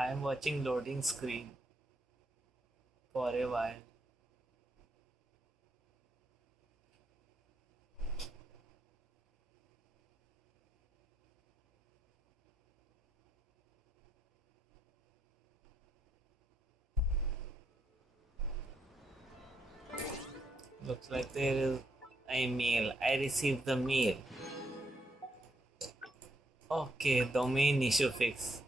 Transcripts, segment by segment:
I am watching loading screen for a while. Looks like there is a mail. I received the mail. Okay, domain issue fix.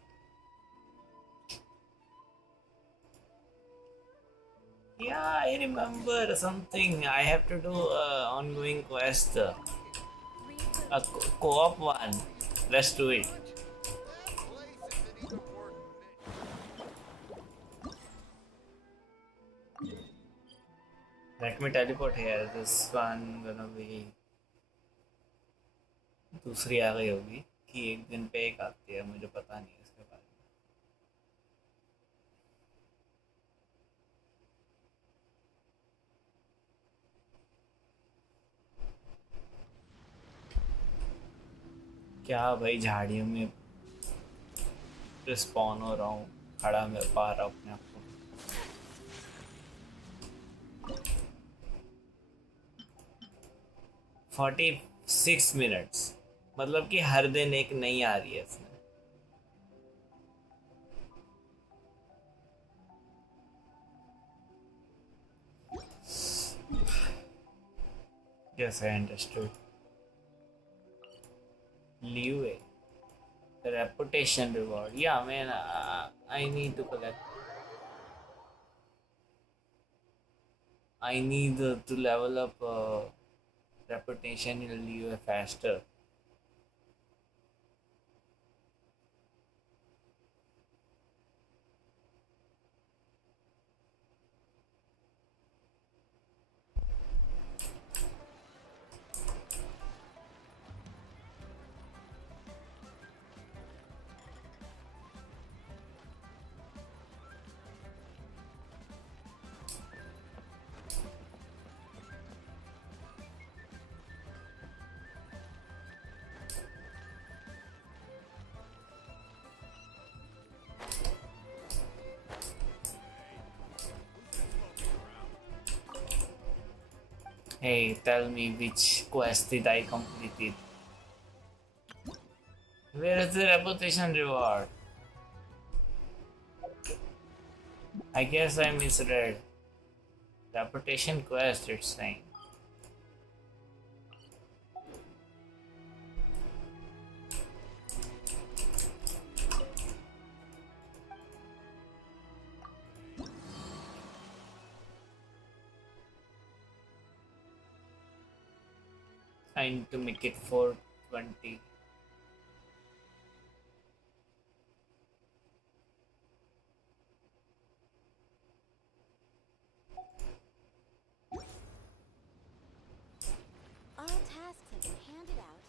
Yeah, I remember something. I have to do ongoing quest. A co-op one. Let's do it. Let me teleport here. This one gonna be दूसरी आ गई होगी कि एक दिन पे एक आती है मुझे पता नहीं है इसके बारे में क्या भाई झाड़ियों में स्पॉन हो रहा हूँ खड़ा मैं पा रहा हूँ अपने आप को 46 मिनट्स मतलब कि हर दिन एक नई आ रही है इसमें Yes, I understood. Leeway. The reputation reward. Yeah, man, I need to collect. I need to level up reputation in leeway faster. Hey, tell me which quest did I completed? Where is the reputation reward? I guess I misread. Reputation quest, it's saying. I need to make it 420. All tasks have been handed out.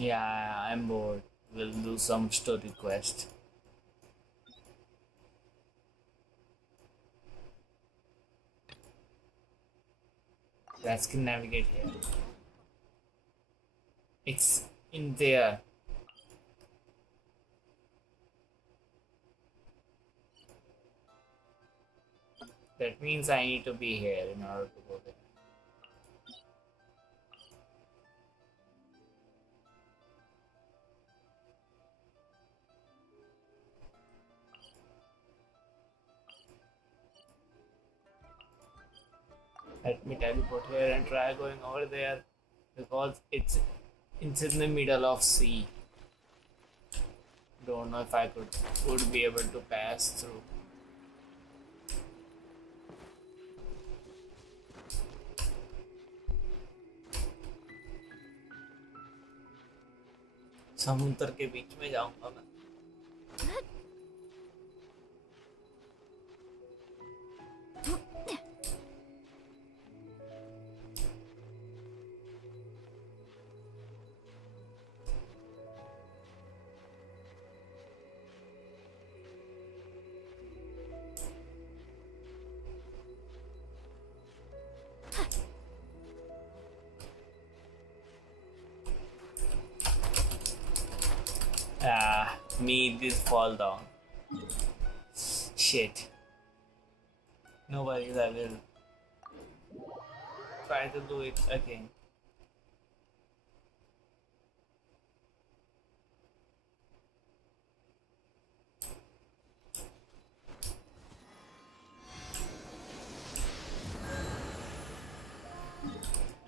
Yeah, I'm bored. We'll do some story quest. Let's can navigate here. It's in there. That means I need to be here in order to go there. Let me teleport here and try going over there because it's in the middle of sea. Don't know if I would be able to pass through. समुद्र के बीच में जाऊंगा मैं me this fall down. Shit. No worries, I will try to do it again.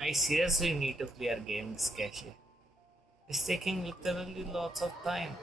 I seriously need to clear games cache. It's taking literally lots of time.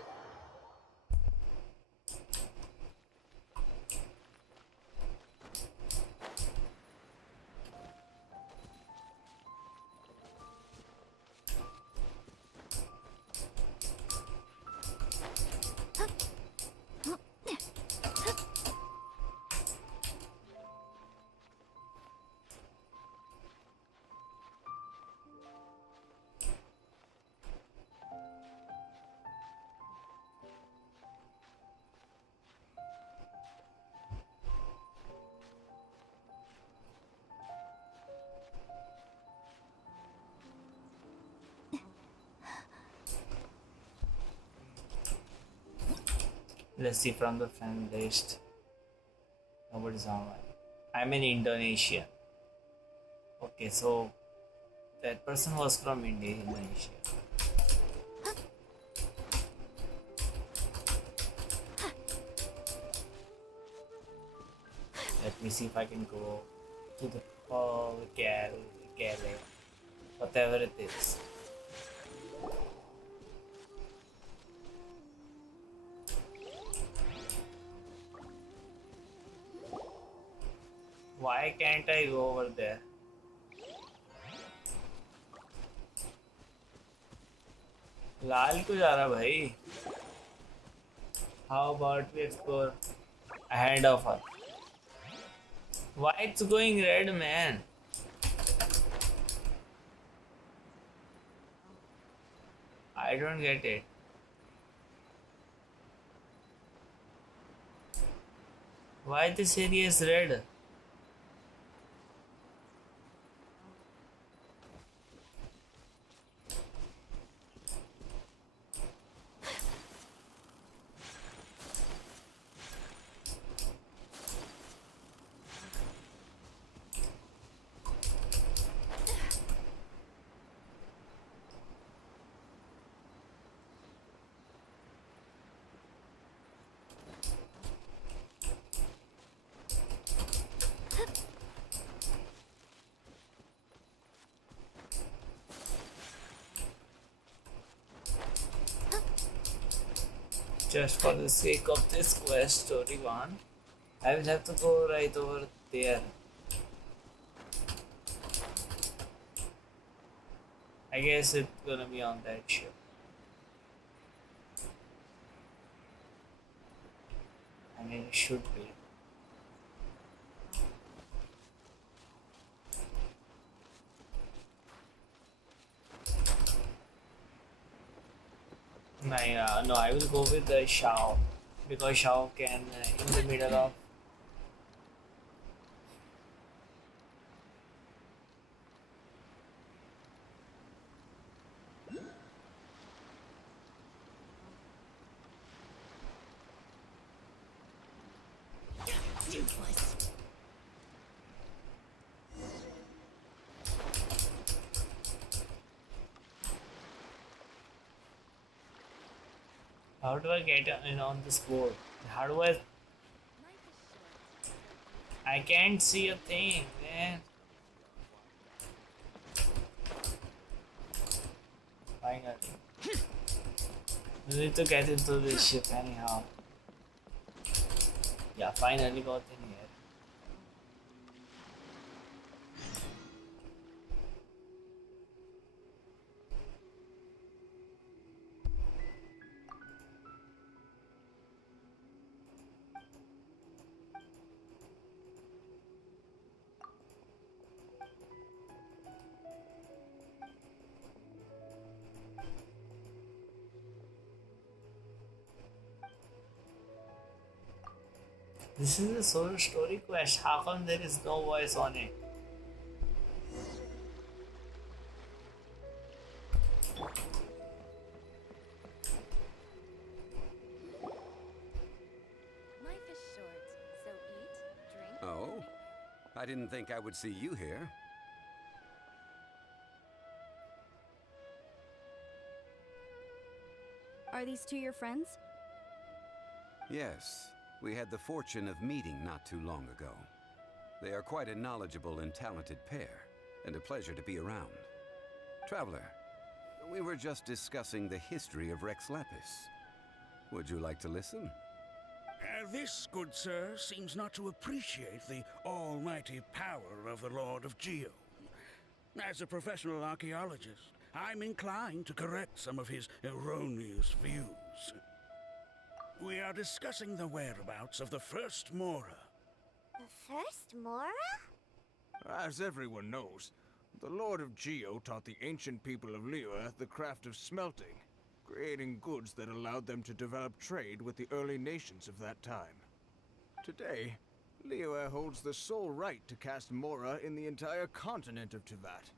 Let's see from the friend list. Nobody's online. I'm in Indonesia. Okay, so that person was from Indonesia. Let me see if I can go to the Gale, whatever it is. Why can't I go over there? लाल क्यों जा रहा भाई? How about we explore ahead of her? Why it's going red, man? I don't get it. Why this area is red? Just for the sake of this quest story one, I will have to go right over there. I guess it's gonna be on that ship. I mean, it should be. No, I will go with the Shao because Shao can in the middle of. How do I get in on this board? How do I? I can't see a thing, man. Finally, we need to get into this ship anyhow. Yeah, finally got in here. This is a solo story quest. How come there is no voice on it? Oh? I didn't think I would see you here. Are these two your friends? Yes, we had the fortune of meeting not too long ago. They are quite a knowledgeable and talented pair, and a pleasure to be around. Traveler, we were just discussing the history of Rex Lapis. Would you like to listen? This, good sir, seems not to appreciate the almighty power of the Lord of Geo. As a professional archaeologist, I'm inclined to correct some of his erroneous views. We are discussing the whereabouts of the first Mora. The first Mora? As everyone knows, the Lord of Geo taught the ancient people of Liyue the craft of smelting, creating goods that allowed them to develop trade with the early nations of that time. Today, Liyue holds the sole right to cast Mora in the entire continent of Teyvat.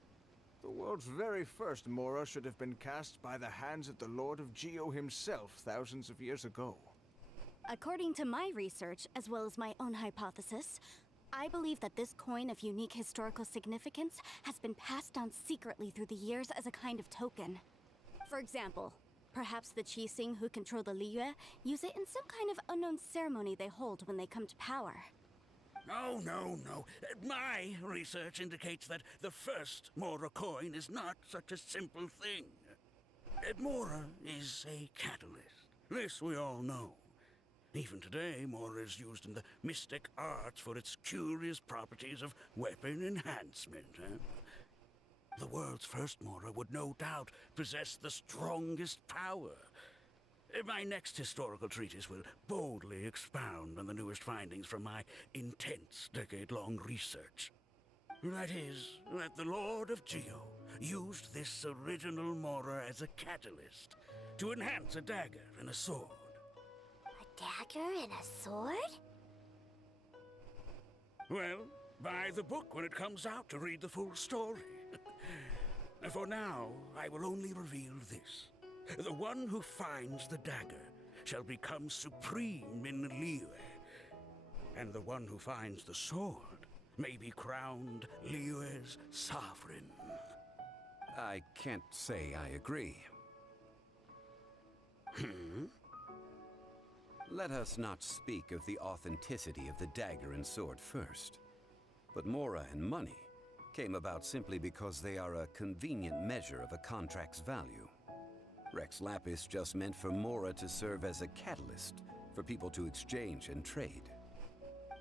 The world's very first Mora should have been cast by the hands of the Lord of Geo himself thousands of years ago. According to my research, as well as my own hypothesis, I believe that this coin of unique historical significance has been passed down secretly through the years as a kind of token. For example, perhaps the Qixing who control the Liyue use it in some kind of unknown ceremony they hold when they come to power. Oh, no. My research indicates that the first Mora coin is not such a simple thing. Mora is a catalyst. This we all know. Even today, Mora is used in the mystic arts for its curious properties of weapon enhancement. The world's first Mora would no doubt possess the strongest power. My next historical treatise will boldly expound on the newest findings from my intense decade-long research. That is, that the Lord of Geo used this original Mora as a catalyst to enhance a dagger and a sword. A dagger and a sword? Well, buy the book when it comes out to read the full story. For now, I will only reveal this. The one who finds the dagger shall become supreme in Liyue, and the one who finds the sword may be crowned Liyue's sovereign. I can't say I agree. Let us not speak of the authenticity of the dagger and sword first. But Mora and money came about simply because they are a convenient measure of a contract's value. Rex Lapis just meant for Mora to serve as a catalyst for people to exchange and trade.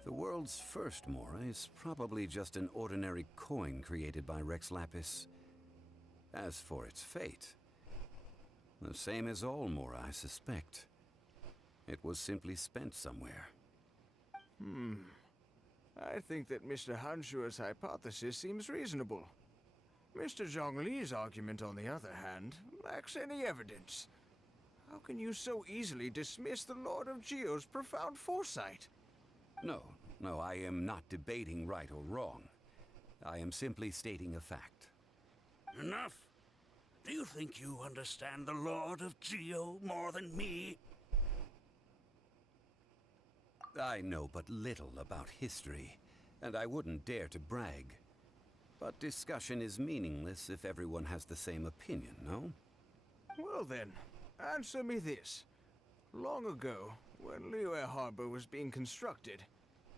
The world's first Mora is probably just an ordinary coin created by Rex Lapis. As for its fate, the same as all Mora, I suspect. It was simply spent somewhere. I think that Mr. Hanshua's hypothesis seems reasonable. Mr. Zhongli's argument, on the other hand, lacks any evidence. How can you so easily dismiss the Lord of Geo's profound foresight? No, I am not debating right or wrong. I am simply stating a fact. Enough. Do you think you understand the Lord of Geo more than me? I know but little about history, and I wouldn't dare to brag. But discussion is meaningless if everyone has the same opinion, no? Well then, answer me this. Long ago, when Liyue Harbor was being constructed,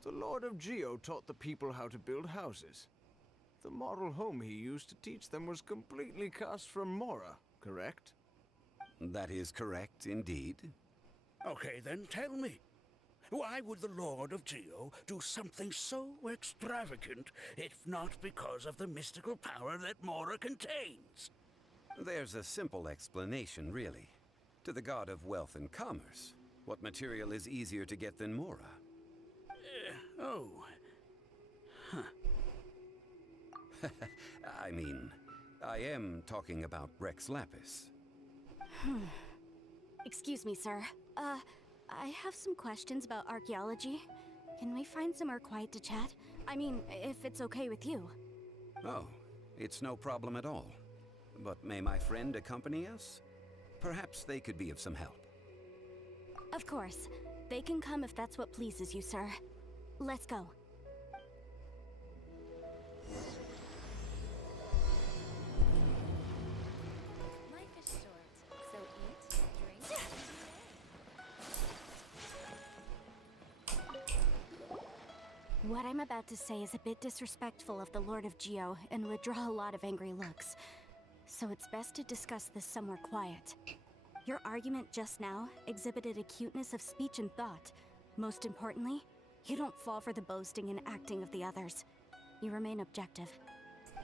the Lord of Geo taught the people how to build houses. The model home he used to teach them was completely cast from Mora, correct? That is correct, indeed. Okay, then tell me. Why would the Lord of Geo do something so extravagant, if not because of the mystical power that Mora contains? There's a simple explanation, really. To the god of wealth and commerce, what material is easier to get than Mora? Oh. I mean, I am talking about Rex Lapis. Excuse me, sir. I have some questions about archaeology. Can we find somewhere quiet to chat? I mean, if it's okay with you. Oh, it's no problem at all. But may my friend accompany us? Perhaps they could be of some help. Of course. They can come if that's what pleases you, sir. Let's go. What I'm about to say is a bit disrespectful of the Lord of Geo and would draw a lot of angry looks. So it's best to discuss this somewhere quiet. Your argument just now exhibited acuteness of speech and thought. Most importantly, you don't fall for the boasting and acting of the others. You remain objective.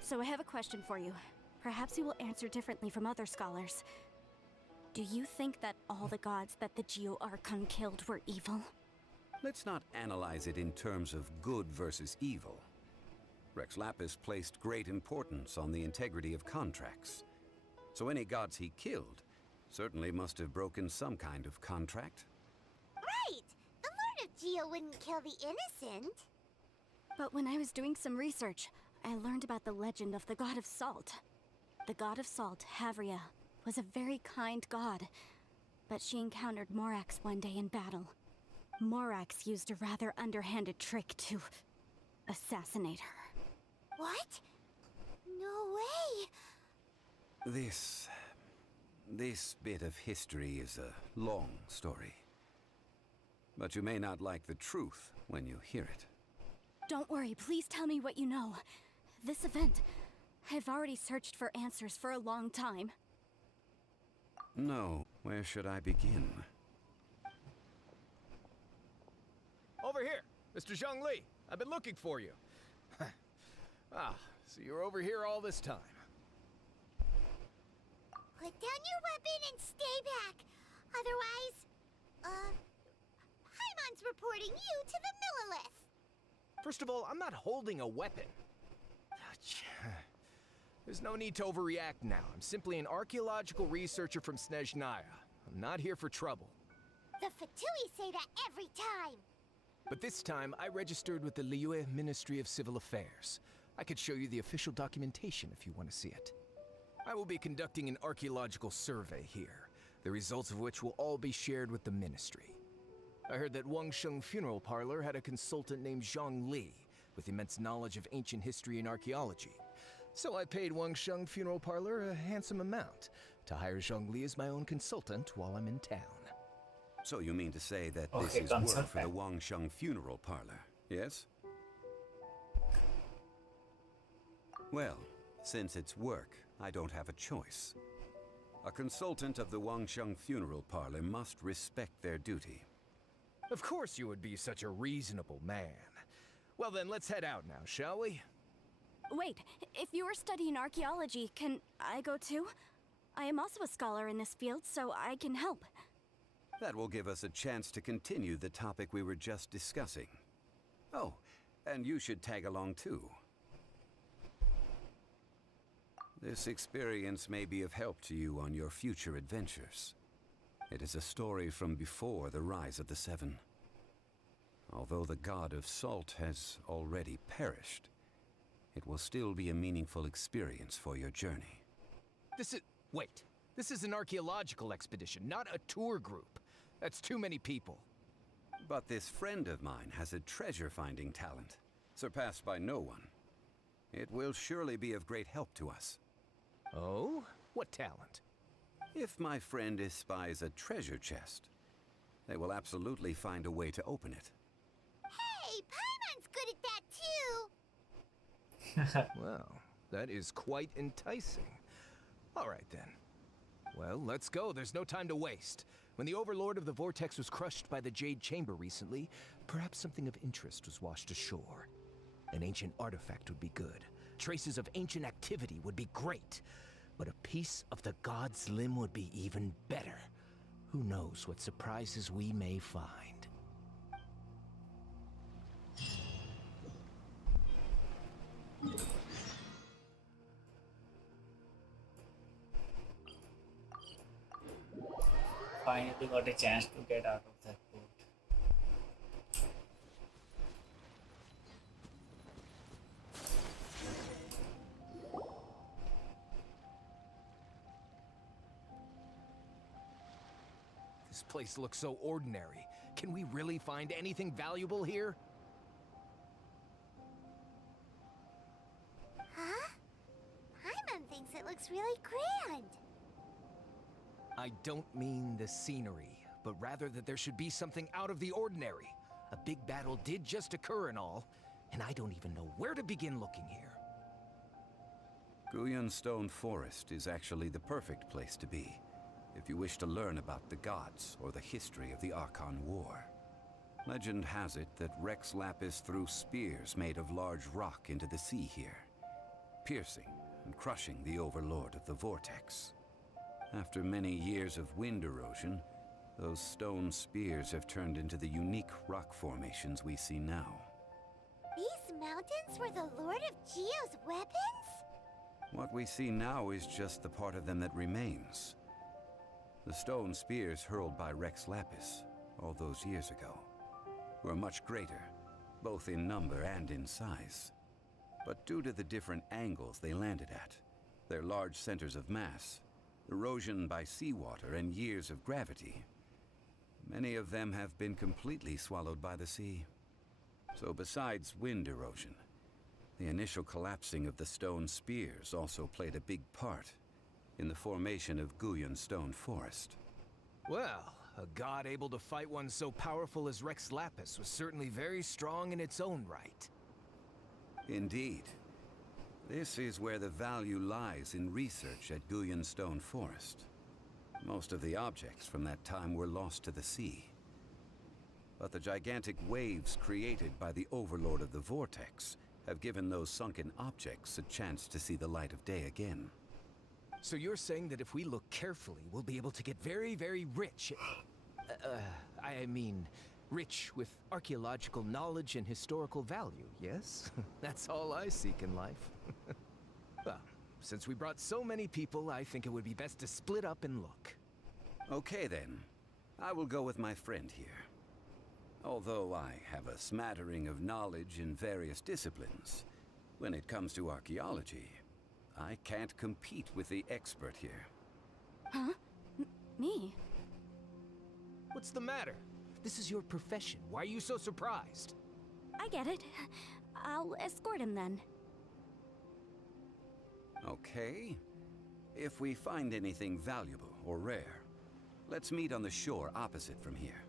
So I have a question for you. Perhaps you will answer differently from other scholars. Do you think that all the gods that the Geo Archon killed were evil? Let's not analyze it in terms of good versus evil. Rex Lapis placed great importance on the integrity of contracts. So any gods he killed certainly must have broken some kind of contract. Right! The Lord of Geo wouldn't kill the innocent. But when I was doing some research, I learned about the legend of the god of salt. The god of salt, Havria, was a very kind god, but she encountered Morax one day in battle. Morax used a rather underhanded trick to assassinate her. What? No way! This bit of history is a long story. But you may not like the truth when you hear it. Don't worry, please tell me what you know. This event, I've already searched for answers for a long time. No, where should I begin? Over here, Mr. Zhongli. I've been looking for you. So you're over here all this time. Put down your weapon and stay back. Otherwise, Paimon's reporting you to the Millilith. First of all, I'm not holding a weapon. There's no need to overreact now. I'm simply an archaeological researcher from Snezhnaya. I'm not here for trouble. The Fatui say that every time. But this time, I registered with the Liyue Ministry of Civil Affairs. I could show you the official documentation if you want to see it. I will be conducting an archaeological survey here, the results of which will all be shared with the ministry. I heard that Wangsheng Funeral Parlor had a consultant named Zhang Li, with immense knowledge of ancient history and archaeology. So I paid Wangsheng Funeral Parlor a handsome amount to hire Zhang Li as my own consultant while I'm in town. So you mean to say that this Okay, is work concern for the Wangsheng Funeral Parlor, yes? Well, since it's work, I don't have a choice. A consultant of the Wangsheng Funeral Parlor must respect their duty. Of course you would be such a reasonable man. Well then, let's head out now, shall we? Wait, if you are studying archaeology, can I go too? I am also a scholar in this field, so I can help. That will give us a chance to continue the topic we were just discussing. Oh, and you should tag along too. This experience may be of help to you on your future adventures. It is a story from before the rise of the Seven. Although the god of salt has already perished, it will still be a meaningful experience for your journey. Wait. This is an archaeological expedition, not a tour group. That's too many people. But this friend of mine has a treasure-finding talent, surpassed by no one. It will surely be of great help to us. Oh? What talent? If my friend espies a treasure chest, they will absolutely find a way to open it. Hey, Paimon's good at that too. Well, that is quite enticing. All right then. Well, let's go. There's no time to waste. When the Overlord of the Vortex was crushed by the Jade Chamber recently, perhaps something of interest was washed ashore. An ancient artifact would be good. Traces of ancient activity would be great. But a piece of the god's limb would be even better. Who knows what surprises we may find. Finally got a chance to get out of that boat. This place looks so ordinary. Can we really find anything valuable here? Huh? Paimon thinks it looks really grand. I don't mean the scenery, but rather that there should be something out of the ordinary. A big battle did just occur and all, and I don't even know where to begin looking here. Guyan Stone Forest is actually the perfect place to be, if you wish to learn about the gods or the history of the Archon War. Legend has it that Rex Lapis threw spears made of large rock into the sea here, piercing and crushing the Overlord of the Vortex. After many years of wind erosion, those stone spears have turned into the unique rock formations we see now. These mountains were the Lord of Geo's weapons? What we see now is just the part of them that remains. The stone spears hurled by Rex Lapis all those years ago were much greater, both in number and in size. But due to the different angles they landed at, their large centers of mass, erosion by seawater, and years of gravity, many of them have been completely swallowed by the sea. So besides wind erosion, the initial collapsing of the stone spears also played a big part in the formation of Guyan Stone Forest. Well, a god able to fight one so powerful as Rex Lapis was certainly very strong in its own right. Indeed. This is where the value lies in research at Guyan Stone Forest. Most of the objects from that time were lost to the sea. But the gigantic waves created by the Overlord of the Vortex have given those sunken objects a chance to see the light of day again. So you're saying that if we look carefully, we'll be able to get very, very rich. I mean, rich with archaeological knowledge and historical value, yes? That's all I seek in life. Well, since we brought so many people, I think it would be best to split up and look. Okay then. I will go with my friend here. Although I have a smattering of knowledge in various disciplines, when it comes to archaeology, I can't compete with the expert here. Huh? Me? What's the matter? This is your profession. Why are you so surprised? I get it. I'll escort him then. Okay. If we find anything valuable or rare, let's meet on the shore opposite from here.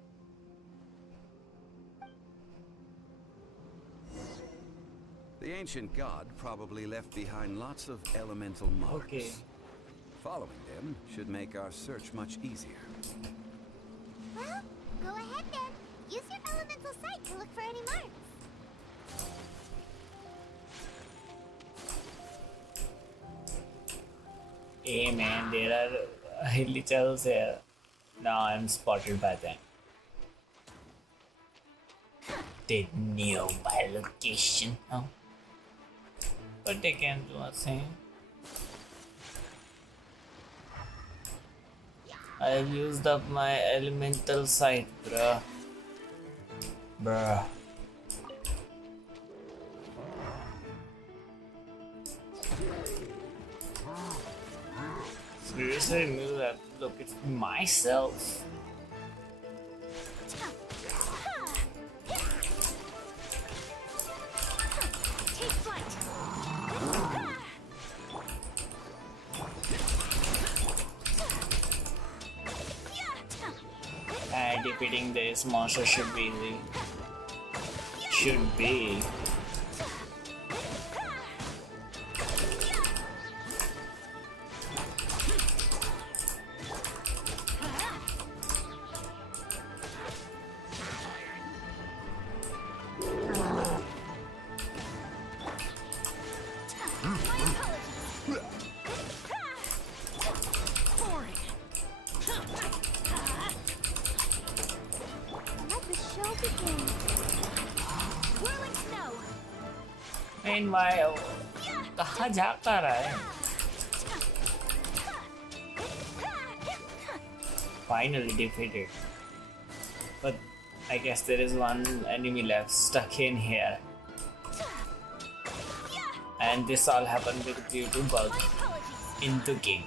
The ancient god probably left behind lots of elemental marks. Okay. Following them should make our search much easier. Well, go ahead then. Use your elemental sight to look for any marks. Hey man, there are hillitals here. Now I'm spotted by them. They knew my location, huh? But they can't do a thing. I've used up my elemental sight, bruh. Bruh. Seriously, I knew that. Look at myself. Take flight! And defeating this monster should be easy. Should be. Meanwhile, कहाँ जाता रहा है? Finally defeated. But I guess there is one enemy left stuck in here. And this all happened due to bug into game.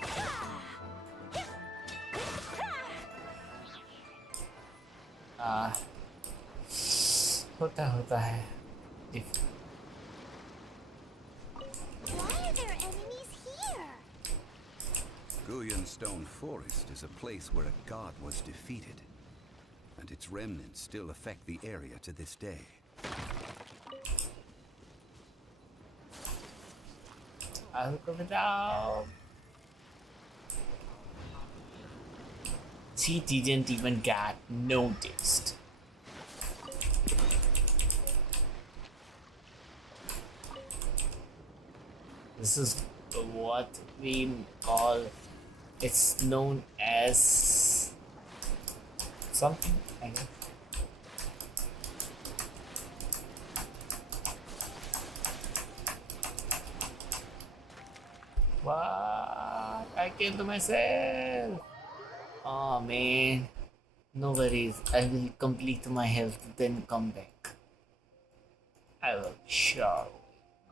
होता है. Why are there enemies here? Guyan Stone Forest is a place where a god was defeated. and its remnants still affect the area to this day. I'll go without. She didn't even get noticed. This is what we call, it's known as something, I guess. What? I killed myself. Oh man. No worries. I will complete my health, then come back. I will sure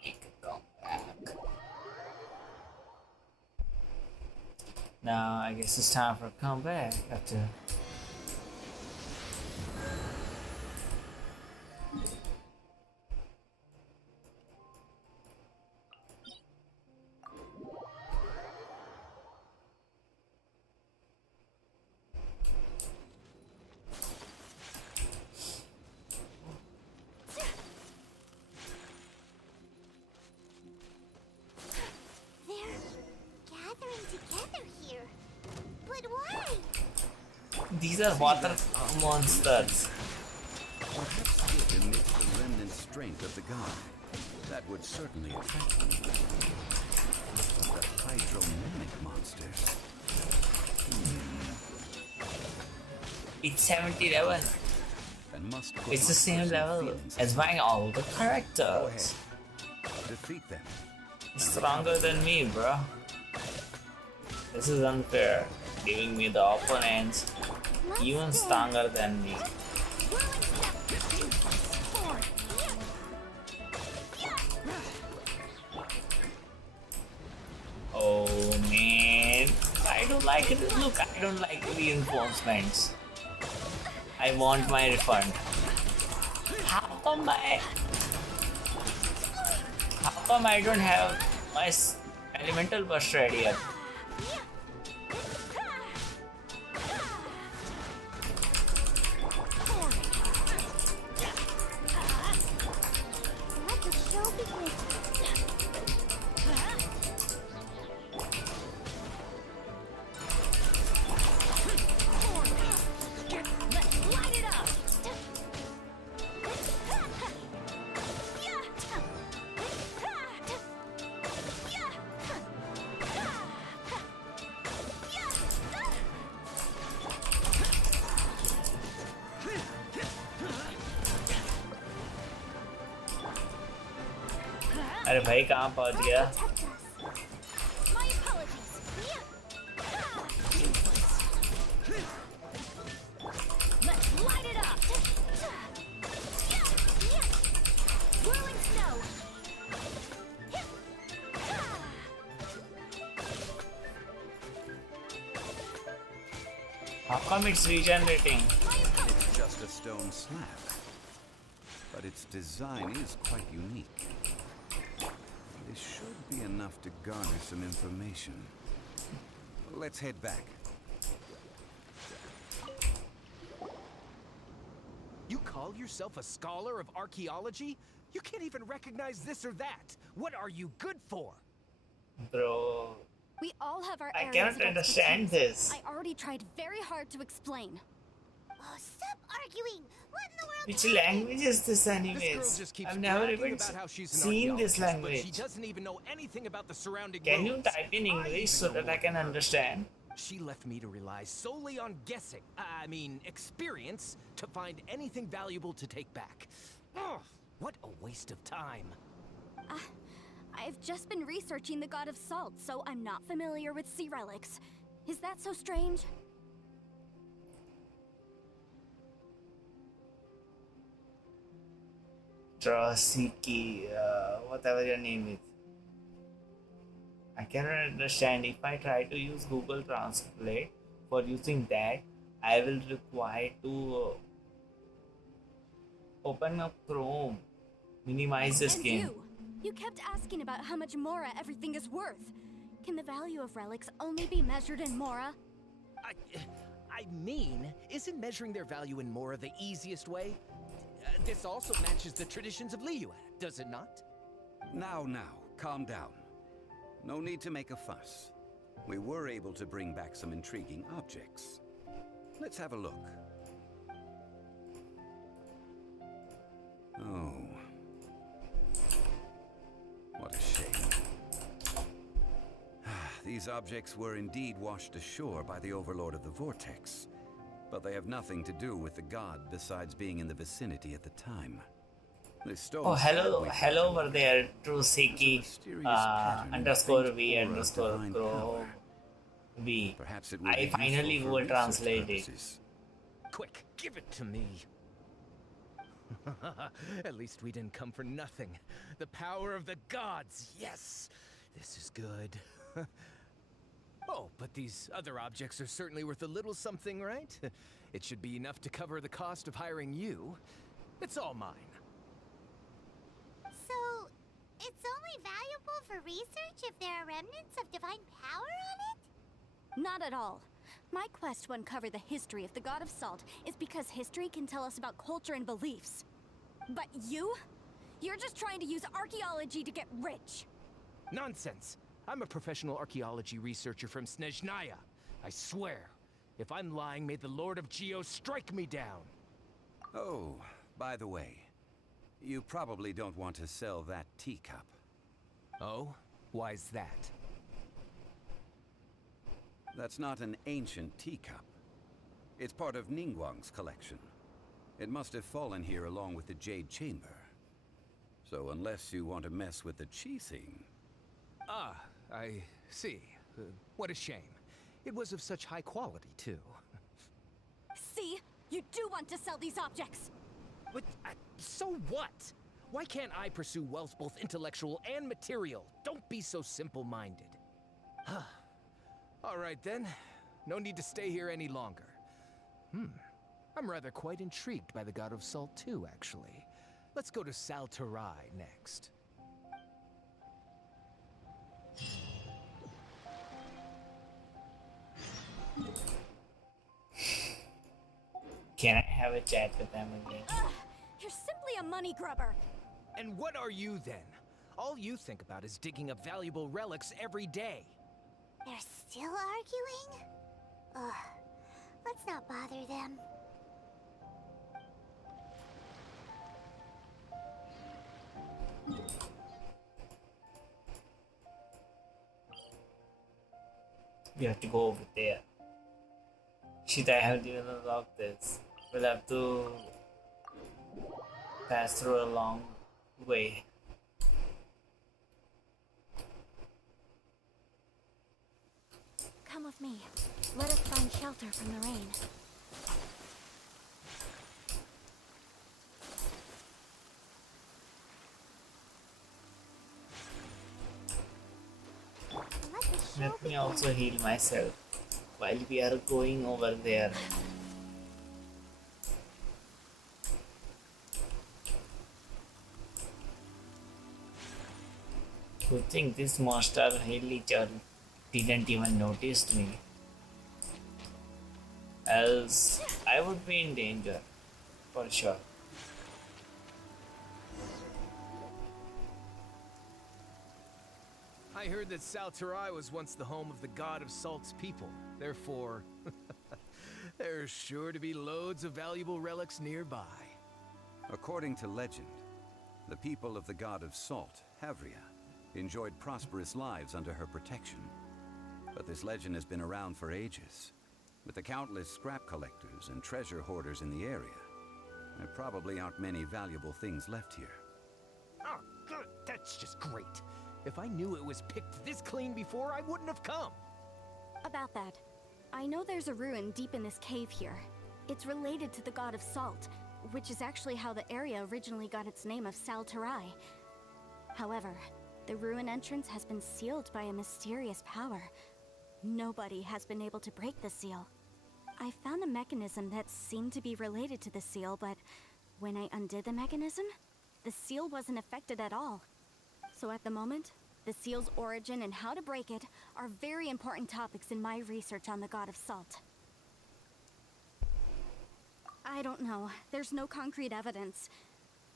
make a comeback. Now I guess it's time for a comeback after. These are water monsters. Perhaps it emits the remnant strength of the god. That would certainly attract them. The hydromanic monsters. It's 77. And must It's the same level as my all the characters. defeat them. It's stronger than me, bro. This is unfair. Giving me the opponents even stronger than me. Oh man, I don't like it. Look, I don't like reinforcements. I want my refund. How come I don't have my elemental burst ready yet? अरे भाई कहाँ पहुँच गया? How come it's regenerating? It's just a stone slab, but its design is quite unique. This should be enough to garner some information. Let's head back. You call yourself a scholar of archaeology? You can't even recognize this or that. What are you good for? Bro, We all have our I areas cannot of understand expertise. this. I already tried very hard to explain. Oh, stop arguing! What in the world? Which language is this This girl anyways? just keeps I've never bragging even about how she's an seen this archaeologist, but she language. doesn't even know anything about the surrounding Can you roads. type in I English even so know that I more can than her. understand? She left me to rely solely on guessing, experience, to find anything valuable to take back. Ugh, what a waste of time. I've just been researching the god of salt, so I'm not familiar with sea relics. Is that so strange? Drosiki, whatever your name is. I cannot understand. If I try to use Google Translate, for using that, I will require to open up Chrome, minimize this And game. you kept asking about how much Mora everything is worth. Can the value of relics only be measured in Mora? I mean, isn't measuring their value in Mora the easiest way? This also matches the traditions of Liyue, does it not? Now, calm down. No need to make a fuss. We were able to bring back some intriguing objects. Let's have a look. Oh. What a shame. These objects were indeed washed ashore by the Overlord of the Vortex, but they have nothing to do with the god besides being in the vicinity at the time. This stone Oh, hello, we hello found over there, True mysterious pattern of underscore faint V aura of underscore divine Crow power. V. Perhaps it will I be useful finally for Google research Translate it. purposes. Quick, give it to me. At least we didn't come for nothing. The power of the gods, yes! This is good. Oh, but these other objects are certainly worth a little something, right? It should be enough to cover the cost of hiring you. It's all mine. So, it's only valuable for research if there are remnants of divine power on it? Not at all. My quest to uncover the history of the God of Salt is because history can tell us about culture and beliefs. But you? You're just trying to use archaeology to get rich. Nonsense! I'm a professional archaeology researcher from Snezhnaya. I swear. If I'm lying, may the Lord of Geo strike me down. Oh, by the way, you probably don't want to sell that teacup. Oh? Why's that? That's not an ancient teacup. It's part of Ningguang's collection. It must have fallen here along with the Jade Chamber. So unless you want to mess with the Qixing... Ah, I see. What a shame. It was of such high quality, too. See? You do want to sell these objects! But, so what? Why can't I pursue wealth both intellectual and material? Don't be so simple-minded. All right, then. No need to stay here any longer. I'm rather quite intrigued by the God of Salt, too, actually. Let's go to Saltarai next. Can I have a chat with them again? Ugh, you're simply a money grubber. And what are you, then? All you think about is digging up valuable relics every day. They're still arguing? Ugh. Let's not bother them. We have to go over there. Shit, I haven't even unlocked this. We'll have to pass through a long way. Come with me. Let us find shelter from the rain. Let me also heal myself while we are going over there. Good thing this monster villager didn't even notice me. Else I would be in danger for sure. I heard that Saltarai was once the home of the God of Salt's people. Therefore, there's sure to be loads of valuable relics nearby. According to legend, the people of the God of Salt, Havria, enjoyed prosperous lives under her protection. But this legend has been around for ages. With the countless scrap collectors and treasure hoarders in the area, there probably aren't many valuable things left here. Oh, good. That's just great. If I knew it was picked this clean before, I wouldn't have come. About that, I know there's a ruin deep in this cave here. It's related to the God of Salt, which is actually how the area originally got its name of Saltarai. However, the ruin entrance has been sealed by a mysterious power. Nobody has been able to break the seal. I found a mechanism that seemed to be related to the seal, but when I undid the mechanism, the seal wasn't affected at all. So at the moment, the seal's origin and how to break it are very important topics in my research on the God of Salt. I don't know. There's no concrete evidence.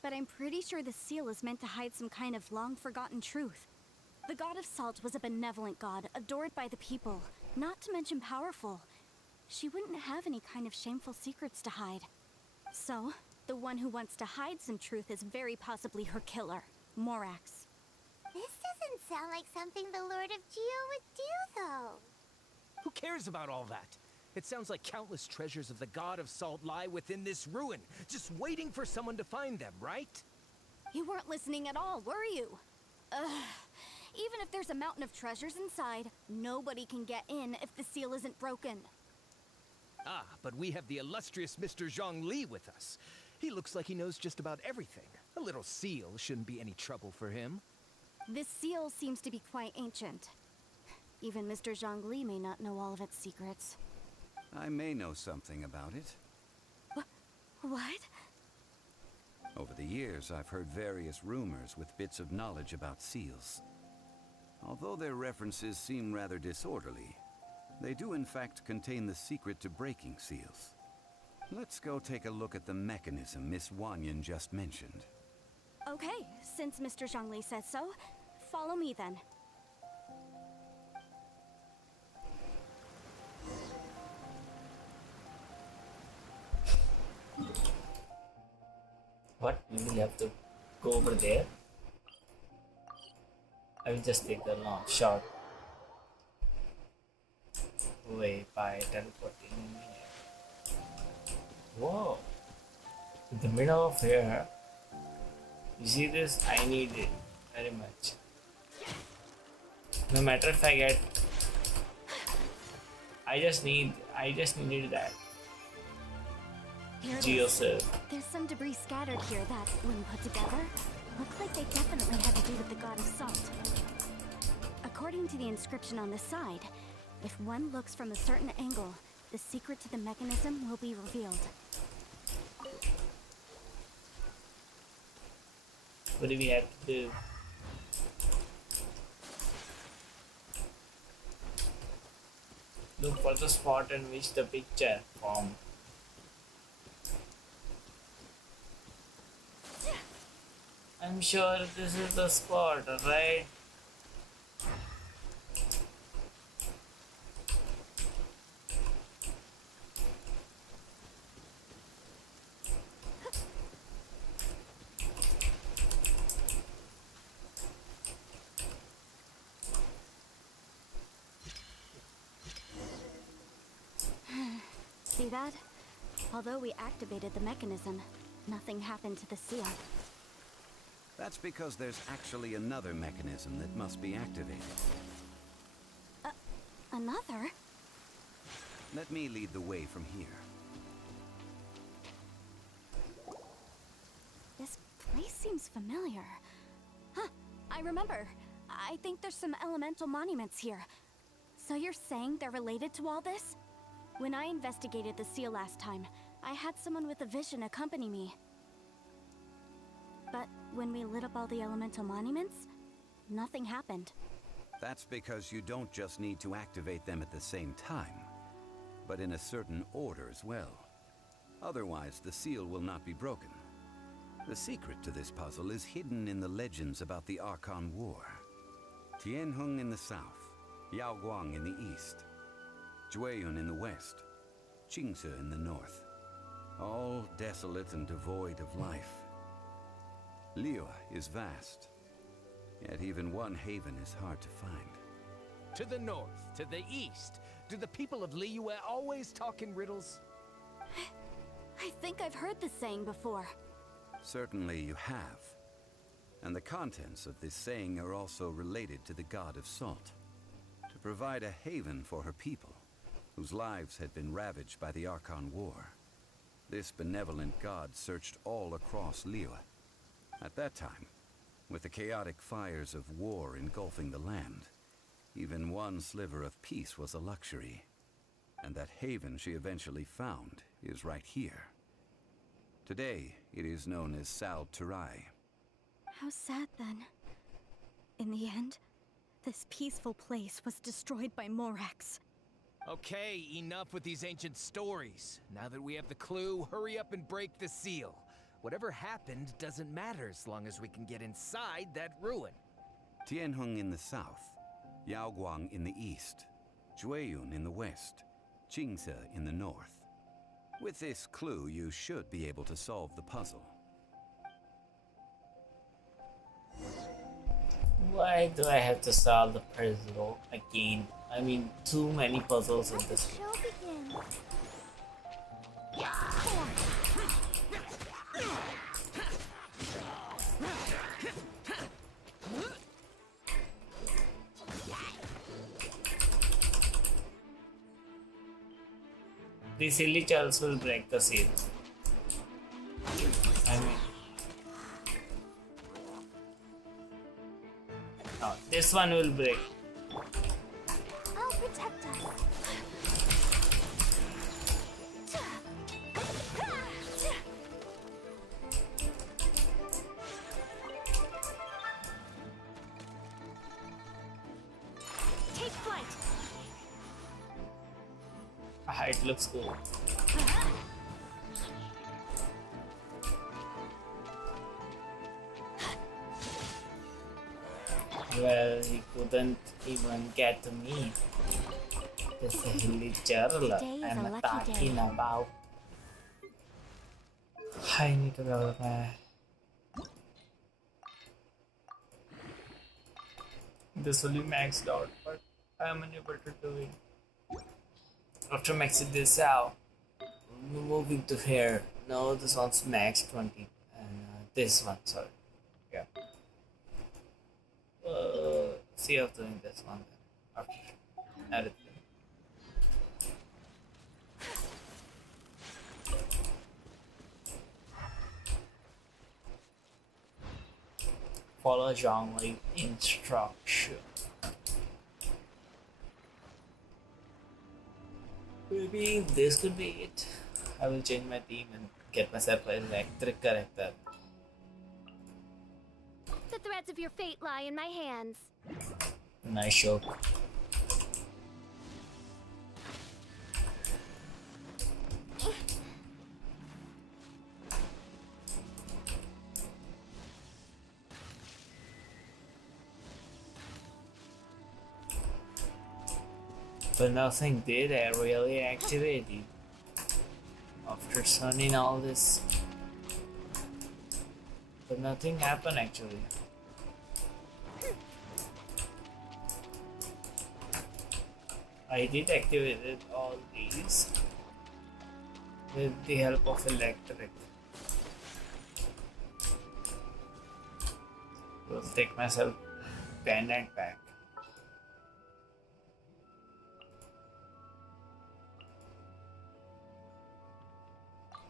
But I'm pretty sure the seal is meant to hide some kind of long-forgotten truth. The god of salt was a benevolent god, adored by the people, not to mention powerful. She wouldn't have any kind of shameful secrets to hide. So, the one who wants to hide some truth is very possibly her killer, Morax. This doesn't sound like something the Lord of Geo would do, though. Who cares about all that? It sounds like countless treasures of the god of salt lie within this ruin, just waiting for someone to find them, right? You weren't listening at all, were you? Even if there's a mountain of treasures inside, nobody can get in if the seal isn't broken. Ah, but we have the illustrious Mr. Zhongli with us. He looks like he knows just about everything. A little seal shouldn't be any trouble for him. This seal seems to be quite ancient. Even Mr. Zhongli may not know all of its secrets. I may know something about it. What? Over the years, I've heard various rumors with bits of knowledge about seals. Although their references seem rather disorderly, they do in fact contain the secret to breaking seals. Let's go take a look at the mechanism Miss Wanyan just mentioned. Okay, since Mr. Zhongli says so, follow me then. What? We will have to go over there? I will just take the long short way by teleporting in here. Whoa! In the middle of here. You see this? I need it very much. No matter if I get, I just needed that. Here it Geo is. said. There's some debris scattered here that, when put together, look like they definitely had to do with the god of salt. According to the inscription on the side, if one looks from a certain angle, the secret to the mechanism will be revealed. What do we have to do? Look for the spot in which the picture formed. I'm sure this is the spot, right? See that? Although we activated the mechanism, nothing happened to the seal. That's because there's actually another mechanism that must be activated. Another? Let me lead the way from here. This place seems familiar. Huh, I remember. I think there's some elemental monuments here. So you're saying they're related to all this? When I investigated the seal last time, I had someone with a vision accompany me. But when we lit up all the elemental monuments, nothing happened. That's because you don't just need to activate them at the same time, but in a certain order as well. Otherwise, the seal will not be broken. The secret to this puzzle is hidden in the legends about the Archon War. Tianheng in the south, Yaoguang in the east, Jueyun in the west, Qingce in the north. All desolate and devoid of life. Liyue is vast, yet even one haven is hard to find. To the north, to the east. Do the people of Liyue always talk in riddles? I think I've heard this saying before. Certainly you have. And the contents of this saying are also related to the god of salt. To provide a haven for her people, whose lives had been ravaged by the Archon War. This benevolent god searched all across Liyue. At that time, with the chaotic fires of war engulfing the land, even one sliver of peace was a luxury. And that haven she eventually found is right here. Today, it is known as Sal Turai. How sad then. In the end, this peaceful place was destroyed by Morax. Okay, enough with these ancient stories. Now that we have the clue, hurry up and break the seal. Whatever happened doesn't matter as long as we can get inside that ruin. Tianheng in the south, Yaoguang in the east, Jueyun in the west, Qingse in the north. With this clue, you should be able to solve the puzzle. Why do I have to solve the puzzle again? I mean, too many puzzles in Let the this game. show begin. These silly childs will break the seal. I mean, no, this one will break. I'll protect us. Take flight. Ah, it looks cool. Well, he couldn't even get to me. The silly churl Today is I'm a lucky talking day. about. I need to go back. This will be maxed out, but I am unable to do it. After maxing this out, we're moving to here. No, this one's max 20, and this one, sorry. Yeah. See after doing this one then. After everything. Follow Zhongli instruction. Maybe this could be it. I will change my team and get myself an electric character. The threads of your fate lie in my hands. Nice show. But nothing did I really activate it. After summoning all this. But nothing happened actually. I did activate all these with the help of electric. Will take myself pendant back.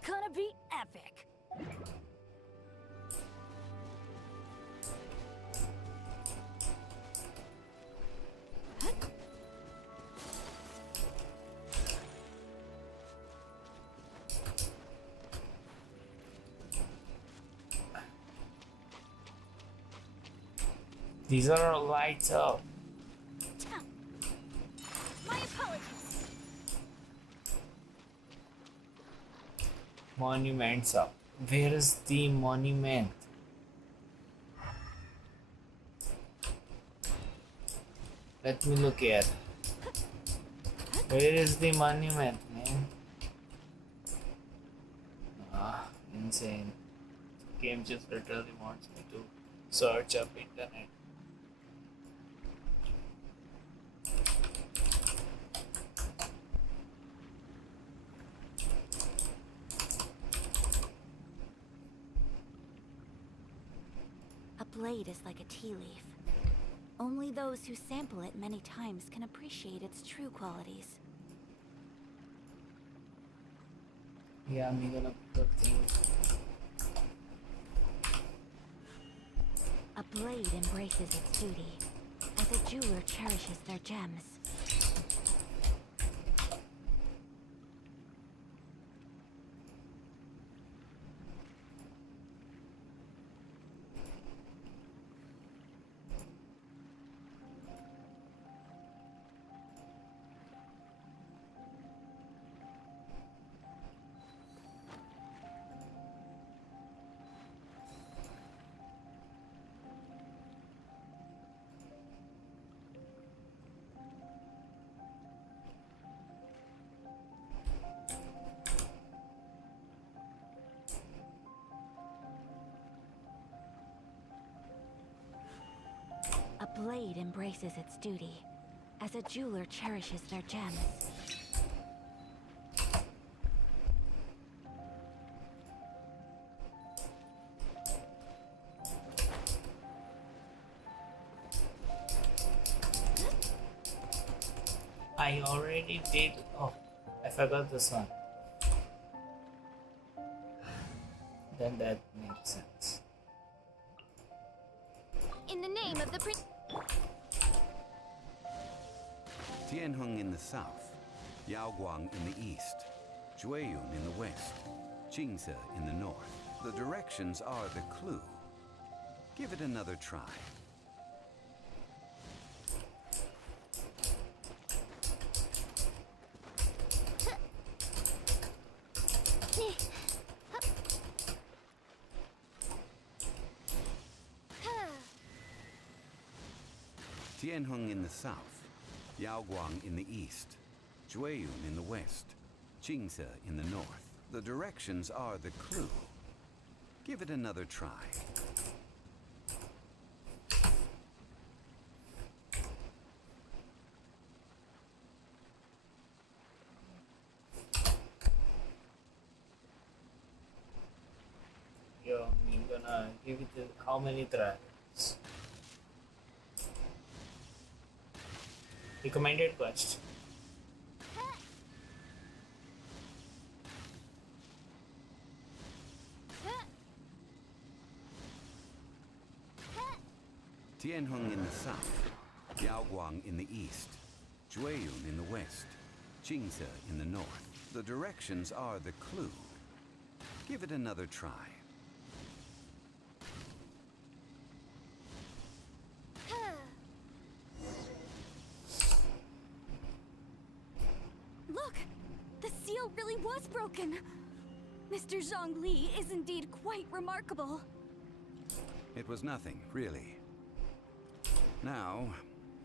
Gonna be epic. These are all lights up. My apologies. Monuments up. Where is the monument? Let me look here. Where is the monument, man? Ah, insane. The game just literally wants me to search up internet. A blade is like a tea leaf. Only those who sample it many times can appreciate its true qualities. Yeah, I'm gonna put things. A blade embraces its duty, as a jeweler cherishes their gems. blade embraces its duty, as a jeweler cherishes their gems. I already did. Oh, I forgot this one. Then that makes sense. In the name of the Tianheng in the south, Yaoguang in the east, Jueyun in the west, Jingze in the north. The directions are the clue. Give it another try. Tianheng in the south, Yaoguang in the east, Jueyun in the west, Jingze in the north. The directions are the clue. Give it another try. Yo, I'm gonna give it how many tries? Recommended quest. Tianheng in the south, Yaoguang in the east, Jueyun in the west, Jingze in the north. The directions are the clue. Give it another try. Look! The seal really was broken! Mr. Zhongli is indeed quite remarkable. It was nothing, really. Now,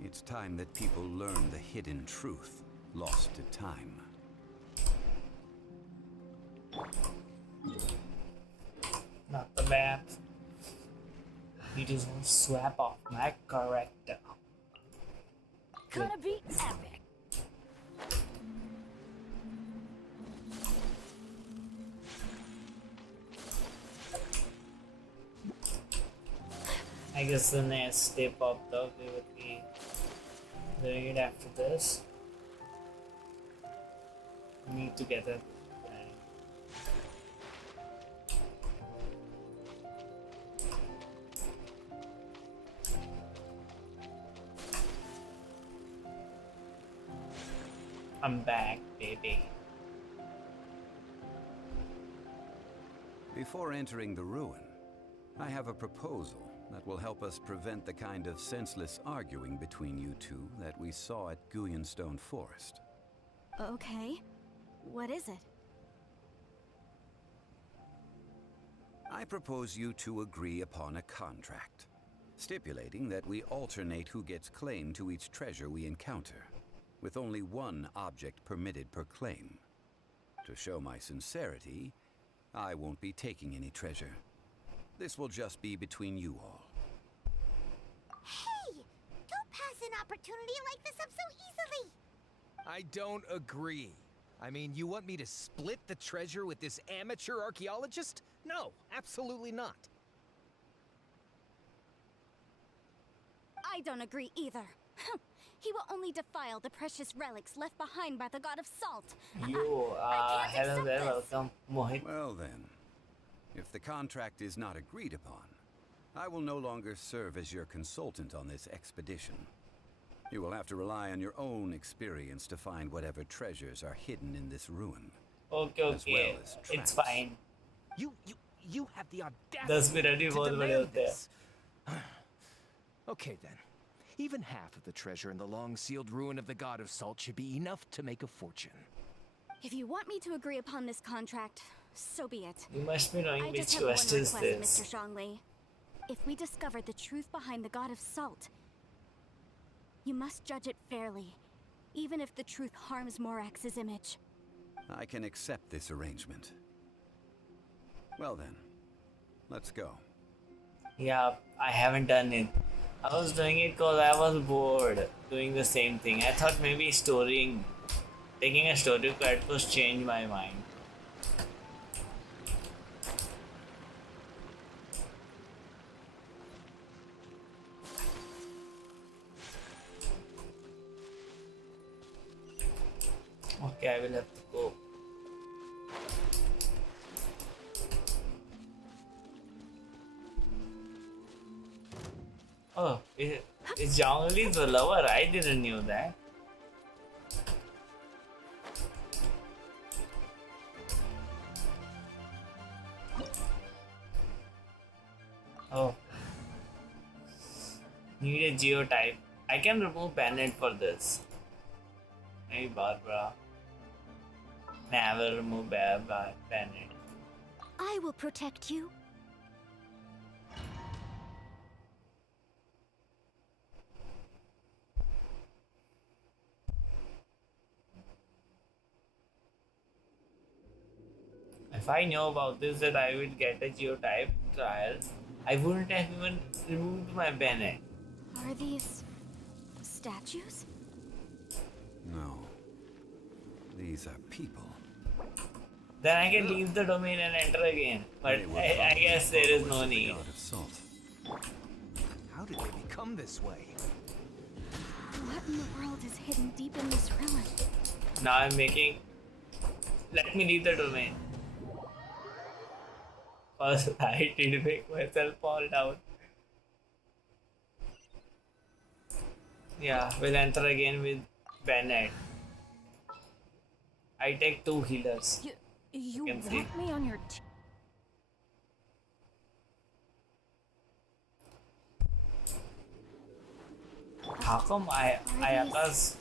it's time that people learn the hidden truth, lost to time. Not the map. It is one swap of my character. Gonna be epic! I guess the next step popped up. We would be doing it after this. We need to get it. I'm back, baby. Before entering the ruin, I have a proposal that will help us prevent the kind of senseless arguing between you two that we saw at Guyanstone Forest. Okay. What is it? I propose you two agree upon a contract, stipulating that we alternate who gets claim to each treasure we encounter, with only one object permitted per claim. To show my sincerity, I won't be taking any treasure. This will just be between you all. Hey! Don't pass an opportunity like this up so easily! I don't agree. I mean, you want me to split the treasure with this amateur archaeologist? No, absolutely not. I don't agree either. He will only defile the precious relics left behind by the god of salt. You I can't hello accept there, this. welcome, Mohit. Well then, if the contract is not agreed upon, I will no longer serve as your consultant on this expedition. You will have to rely on your own experience to find whatever treasures are hidden in this ruin. Okay, As well okay, as it's traps. fine. You have the audacity 10 minute he to बहुत बड़े demand होते हैं. this. Okay then. Even half of the treasure in the long-sealed ruin of the god of salt should be enough to make a fortune. If you want me to agree upon this contract, so be it. You must be knowing I which just have one quest is request, this. Mr. Zhongli. If we discover the truth behind the god of salt, you must judge it fairly, even if the truth harms Morax's image. I can accept this arrangement. Well then, let's go. Yeah, I haven't done it. I was doing it because I was bored doing the same thing. I thought maybe taking a story card was change my mind. Okay, I will have to go. Oh, it's Zhongli's the lover. I didn't knew that. Oh, need a geotype. I can remove Bennett for this. Hey Barbara. Never remove Bennett. I will protect you. If I knew about this that I would get a geotype trial, I wouldn't have even removed my Bennett. Are these statues? No. These are people. Then I can leave the domain and enter again. But They were I probably guess there is no followers of the need. God of Salt. How did they become this way? What in the world is hidden deep in this ruin? Now I'm making. Let me leave the domain. First, I did make myself fall down. Yeah, we'll enter again with Bennett. I take 2 healers. You can want see. me on your team? How come Ayaka's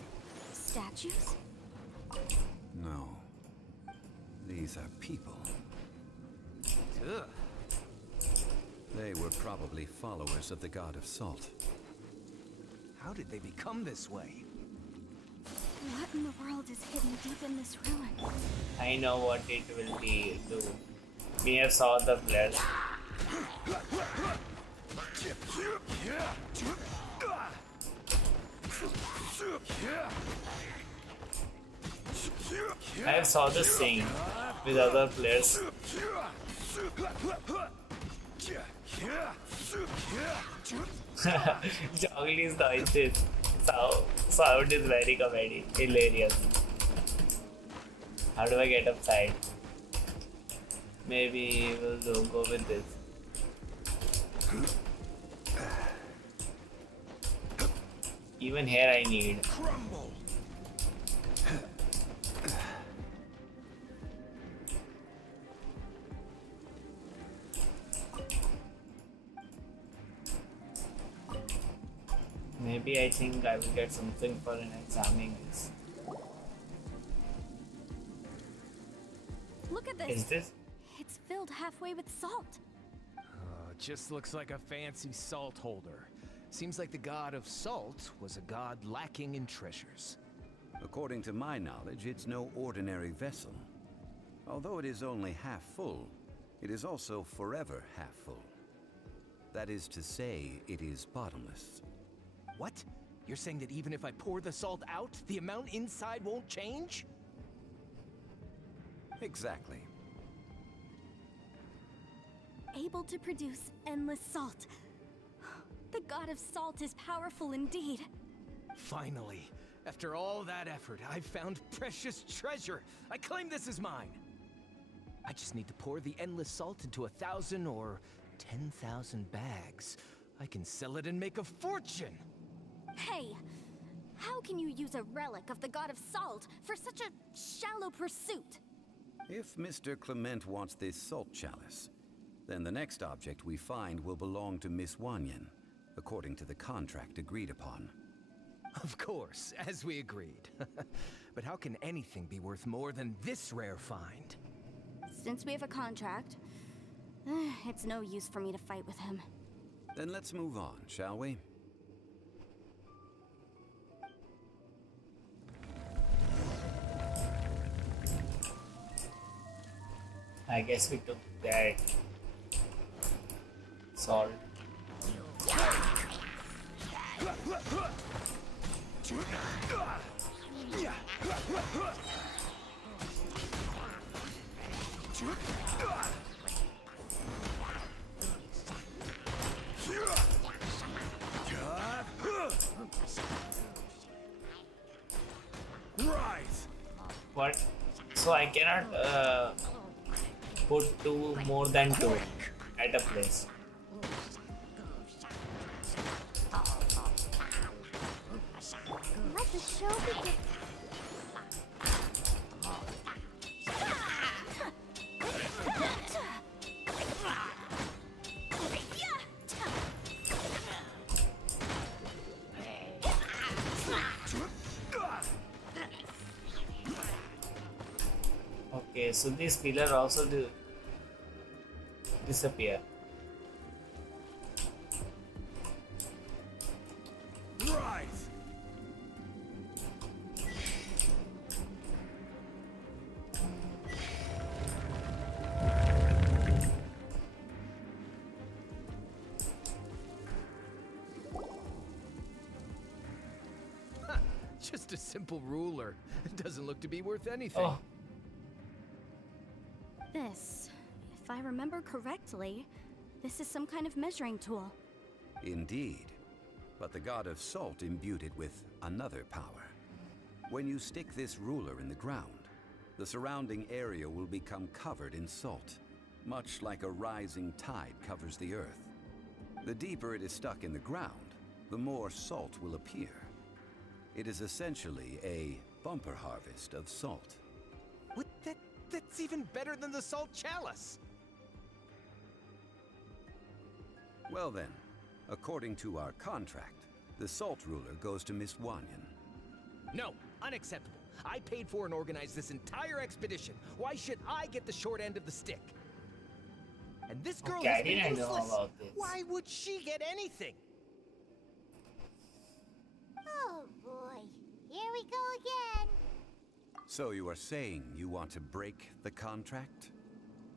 Statues? No. These are people. Ugh. They were probably followers of the God of Salt. How did they become this way? What in the world is hidden deep in this ruin? I know what it will be do. We have saw the players. I have saw the same with other players. Joggly's noises. Sound is very comedy, hilarious. How do I get upside? Maybe we'll go with this. Even here I need. Crumble. Maybe I think I will get something for an examining this. Look at Is this. this? It's filled halfway with salt. Just looks like a fancy salt holder. Seems like the god of salt was a god lacking in treasures. According to my knowledge, it's no ordinary vessel. Although it is only half full, it is also forever half full. That is to say, it is bottomless. What? You're saying that even if I pour the salt out, the amount inside won't change? Exactly. Able to produce endless salt. The god of salt is powerful indeed. Finally, after all that effort, I've found precious treasure. I claim this as mine. I just need to pour the endless salt into 1,000 or 10,000 bags. I can sell it and make a fortune. Hey, how can you use a relic of the god of salt for such a shallow pursuit? If Mr. Clement wants this salt chalice, then the next object we find will belong to Miss Wanyan, according to the contract agreed upon. Of course, as we agreed. But how can anything be worth more than this rare find? Since we have a contract, it's no use for me to fight with him. Then let's move on, shall we? I guess we took that salt. Rise! What? So I cannot put more than two at a place. Let the show begin. Okay, so this pillar also disappear. Rise! Just a simple ruler. It doesn't look to be worth anything. Oh, This, if I remember correctly, this is some kind of measuring tool. Indeed. But the god of salt imbued it with another power. When you stick this ruler in the ground, the surrounding area will become covered in salt, much like a rising tide covers the earth. The deeper it is stuck in the ground, the more salt will appear. It is essentially a bumper harvest of salt. What? That's even better than the salt chalice. Well then, according to our contract, the salt ruler goes to Miss Wanyan. No, unacceptable. I paid for and organized this entire expedition. Why should I get the short end of the stick? And this girl Okay, I has been didn't know useless. about this. Why would she get anything? Oh boy. Here we go again. So you are saying you want to break the contract?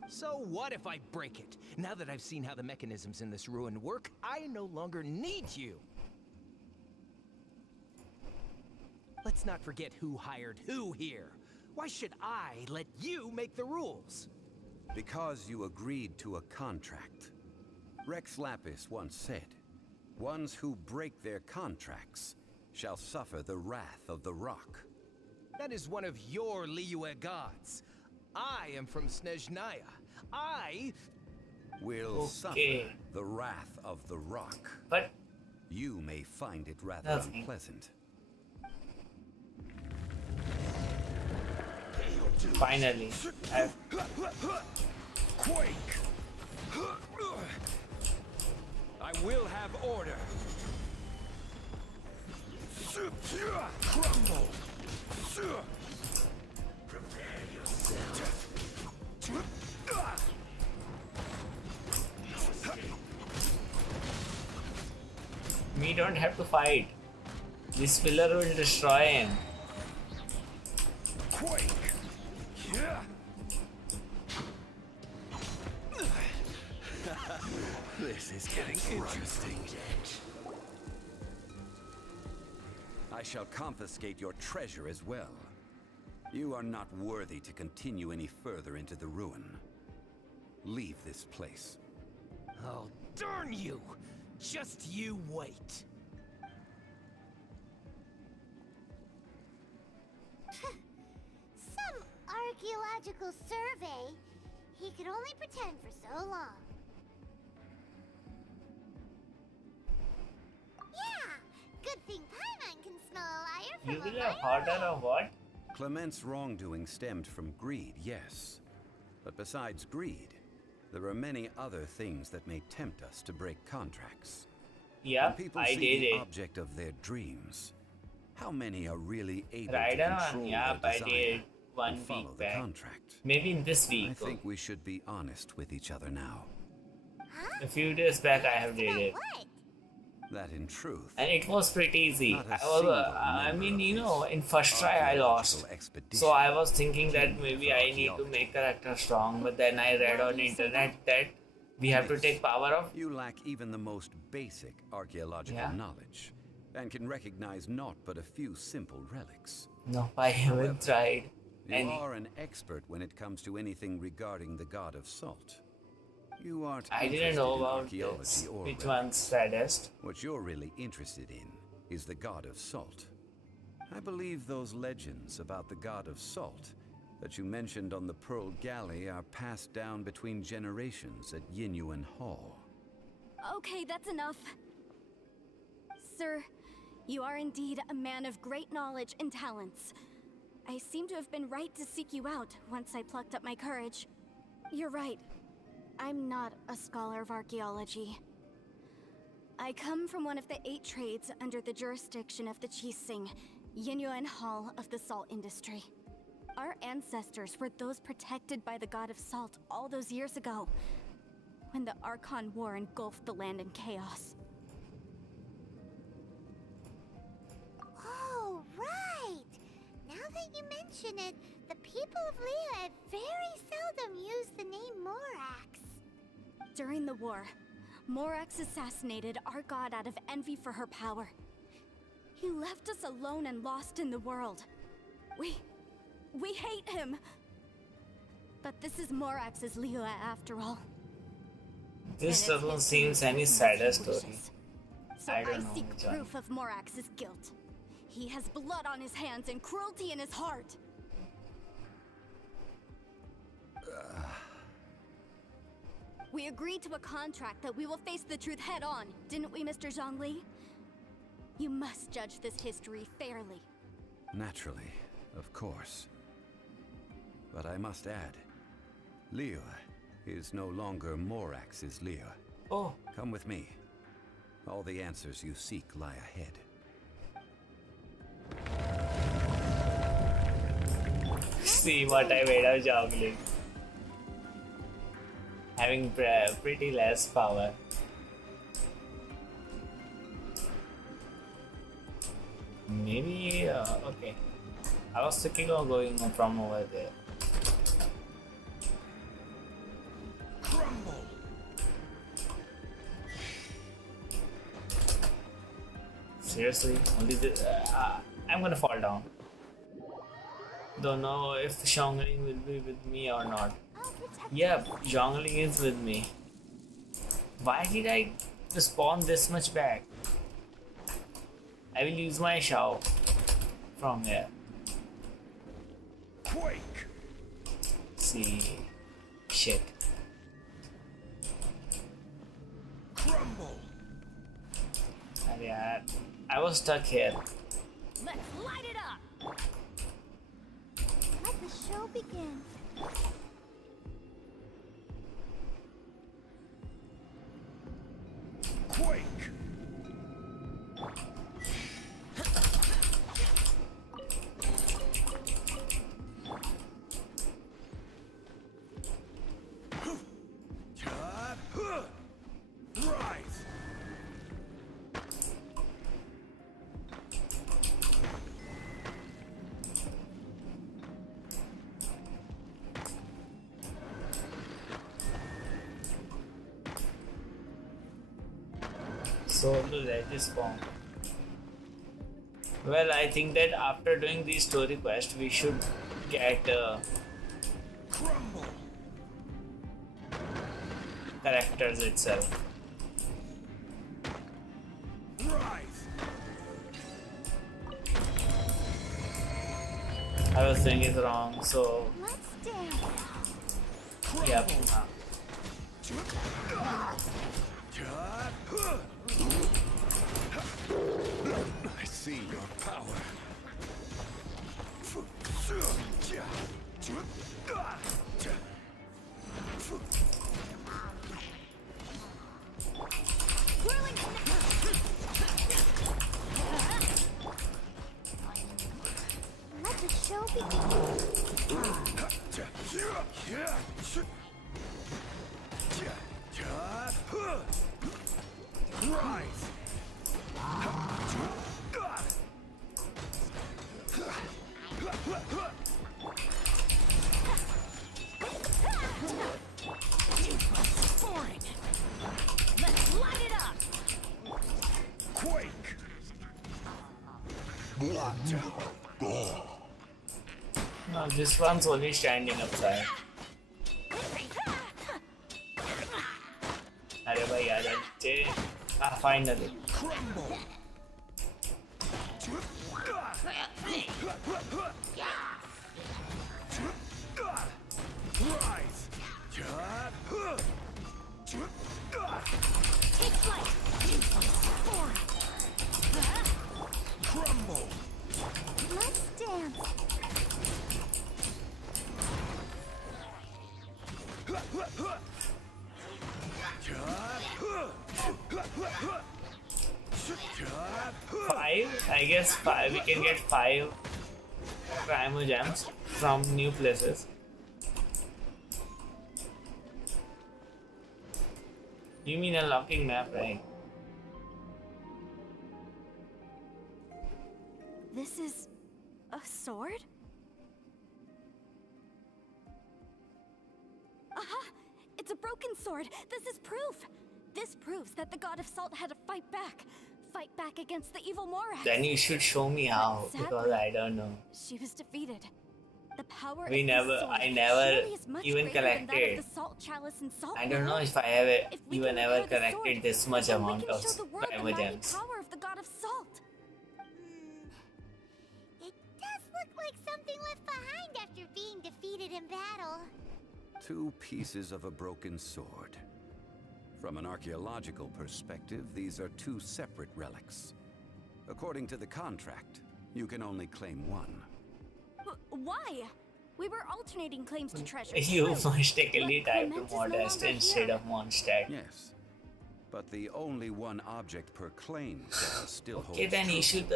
So what if I break it? Now that I've seen how the mechanisms in this ruin work, I no longer need you. Let's not forget who hired who here. Why should I let you make the rules? Because you agreed to a contract. Rex Lapis once said, "Ones who break their contracts shall suffer the wrath of the rock." That is one of your Liyue gods. I am from Snezhnaya. I... Will Okay. suffer the wrath of the rock. but You may find it rather Nothing. unpleasant. finally, I've Quake! I will have order. Crumble! we don't have to fight. This pillar will destroy him. Quake! Yeah! This is getting interesting. I shall confiscate your treasure as well. You are not worthy to continue any further into the ruin. Leave this place. Oh, darn you! Just you wait. Some archaeological survey. He could only pretend for so long. Yeah! Good thing Paimon can smell a liar You from will a have mile harder away. or what? Clement's wrongdoing stemmed from greed, yes. But besides greed, there are many other things that may tempt us to break contracts. Yeah, When people I see did the it. object of their dreams, how many are really able Right to on. control Yeah, their I desire did one and follow week the back. contract? Maybe in this I week. think we should be honest with each other now. A few days back I have did About it. what? That in truth, And it was pretty easy. Not a I was, single I member mean, of you this know, in first try I lost. archaeological expedition So I was thinking that came maybe from I need to archaeology. make character strong, but then I read on internet that we have to Miss, take power of. You lack even the most basic archaeological Yeah. knowledge. and can recognize naught but a few simple relics. No, I haven't tried You any. are an expert when it comes to anything regarding the god of salt. You aren't I didn't interested know in about archaeology this. or Which relics. one's saddest? What you're really interested in is the god of salt. I believe those legends about the god of salt that you mentioned on the Pearl Galley are passed down between generations at Yinyuan Hall. Okay, that's enough. Sir, you are indeed a man of great knowledge and talents. I seem to have been right to seek you out once I plucked up my courage. You're right. I'm not a scholar of archaeology. I come from one of the 8 trades under the jurisdiction of the Chising, Yinyuan Hall of the salt industry. Our ancestors were those protected by the god of salt all those years ago, when the Archon War engulfed the land in chaos. Oh, right! Now that you mention it, the people of Liyue very seldom use the name Morax. During the war, Morax assassinated our god out of envy for her power. He left us alone and lost in the world. We hate him. But this is Morax's Liyue after all. This And it's doesn't his seem belief any that he sadder story. wishes. So I don't know seek which one. proof of Morax's guilt. He has blood on his hands and cruelty in his heart. We agreed to a contract that we will face the truth head on, didn't we, Mr. Zhongli? You must judge this history fairly. Naturally, of course. But I must add, Liyue is no longer Morax's Liyue. Oh, Come with me. All the answers you seek lie ahead. see what I made of juggling. Having pretty less power. Maybe, okay. I was thinking of going from over there. Crumble! Seriously? Only I'm gonna fall down. Don't know if Zhongling will be with me or not. I'll protect Yep, Zhongling is with me. Why did I spawn this much back? I will use my Shao from here. Quake! See. Shit. Crumble! अरे यार, I was stuck here. Let's light it up! Let the show begin. Quake! Rise! So let this spawn. Well, I think that after doing these story quests, we should get Crumble! characters itself. Rise! I was doing it wrong, so Let's dance. yep. I see your power. Let the show begin. Rise! Boring! Let's light it up! Quake! No, this one's only standing upside. अरे भाई आ जा नीचे. Ah, finally. Let's dance. Five? I guess five. We can get 5 Primo gems from new places. You mean unlocking map, right? This is a sword? Aha! It's a broken sword. This is proof. This proves that the god of salt had to fight back. Fight back against the evil Morax. Then you should show me how, because I don't know. She was defeated. The power We of never- this sword I never surely is much even greater than that collected. of the salt chalice and salt I don't know bowl. if I have If we even can ever repair the sword, collected this much then we amount can of show the world the Primo mighty gems. power of the god of salt. It does look like something left behind after being defeated in battle. 2 pieces of a broken sword. From an archaeological perspective, these are 2 separate relics. According to the contract, you can only claim one. Why? We were alternating claims to treasure. You True. mistakenly But typed Clement is no modest longer instead here. of Mondstadt. Yes. But the only one object per claim clause still holds Okay, then true. you should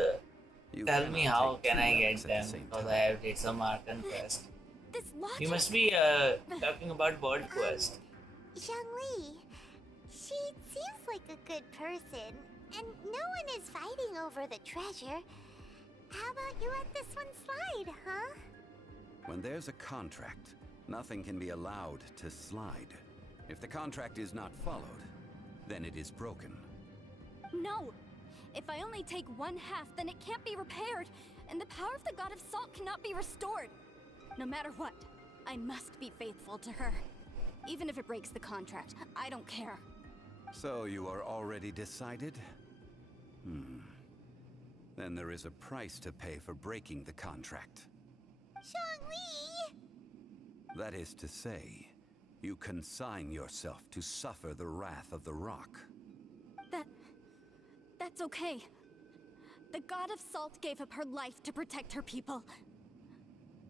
You tell me cannot how take can 2 I relics get at the them, same because time. I have did some art and quest. This logic. You must be talking about bird quest. Zhongli, she seems like a good person, and no one is fighting over the treasure. How about you let this one slide, huh? When there's a contract, nothing can be allowed to slide. If the contract is not followed, then it is broken. No. If I only take 1/2, then it can't be repaired, and the power of the god of salt cannot be restored. No matter what, I must be faithful to her. Even if it breaks the contract, I don't care. So you are already decided? Then there is a price to pay for breaking the contract. Zhongli! That is to say, you consign yourself to suffer the wrath of the rock. That's okay. The god of salt gave up her life to protect her people.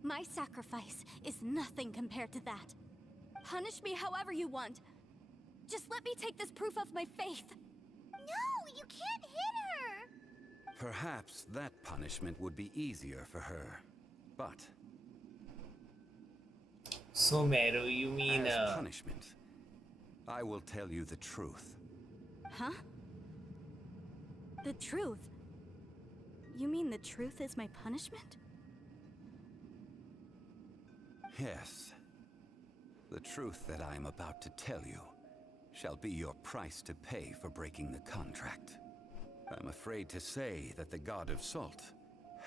My sacrifice is nothing compared to that. Punish me however you want. Just let me take this proof of my faith. No, you can't hit her! Perhaps that punishment would be easier for her. But So Meru, you mean as punishment, I will tell you the truth. Huh? The truth? You mean the truth is my punishment? Yes. The truth that I am about to tell you shall be your price to pay for breaking the contract. I'm afraid to say that the god of salt,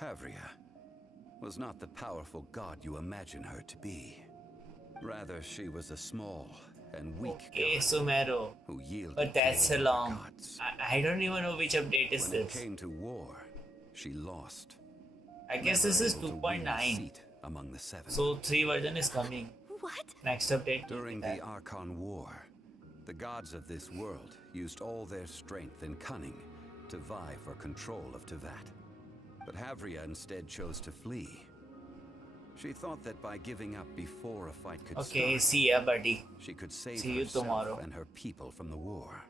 Havria, was not the powerful god you imagine her to be. Rather, she was a small and weak okay, god so Meru. who yielded But that's to a all long. other gods. I don't even know which update is When it this. came to war, she lost. I guess this is Never able to win a 2.9. seat among the 7. So 3 version is coming. What? Next update. During the Archon War, the gods of this world used all their strength and cunning to vie for control of Tevat. But Havria instead chose to flee. She thought that by giving up before a fight could Okay, start, see ya, buddy. she could save See you herself tomorrow. and her people from the war.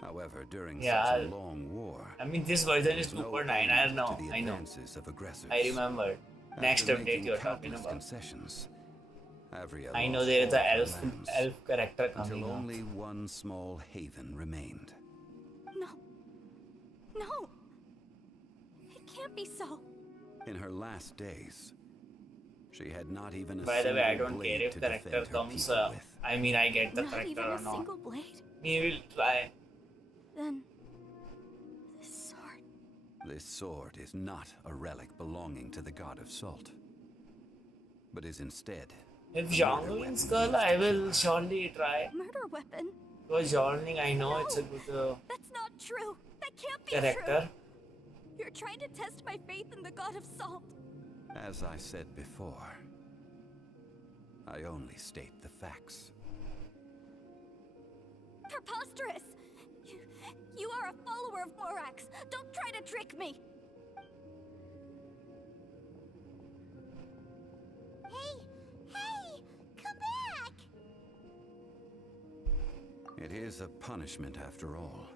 However, during Yeah, such a I'll- long war, I mean, this version there is was no 2.9. end I know. to the I know. advances of aggressors. I remember. Next After update making you're talking countless about. concessions, Havria I know lost there is all a her elf lands, character coming until up. only one small haven remained. No. No. It can't be so. In her last days, she had not even a By the way, I single don't blade care if to character defend her comes. people with. I mean, I get the Not character even or a not. single blade? We will try. Then... this sword... This sword is not a relic belonging to the god of salt, but is instead If a murder Zhongling's weapon girl, used I to will kill. surely try. Murder weapon? Because Zhongling, I know it's a No! good That's not true! That can't be character. true! You're trying to test my faith in the god of salt. As I said before, I only state the facts. Preposterous! You are a follower of Morax. Don't try to trick me! Hey! Come back! It is a punishment after all.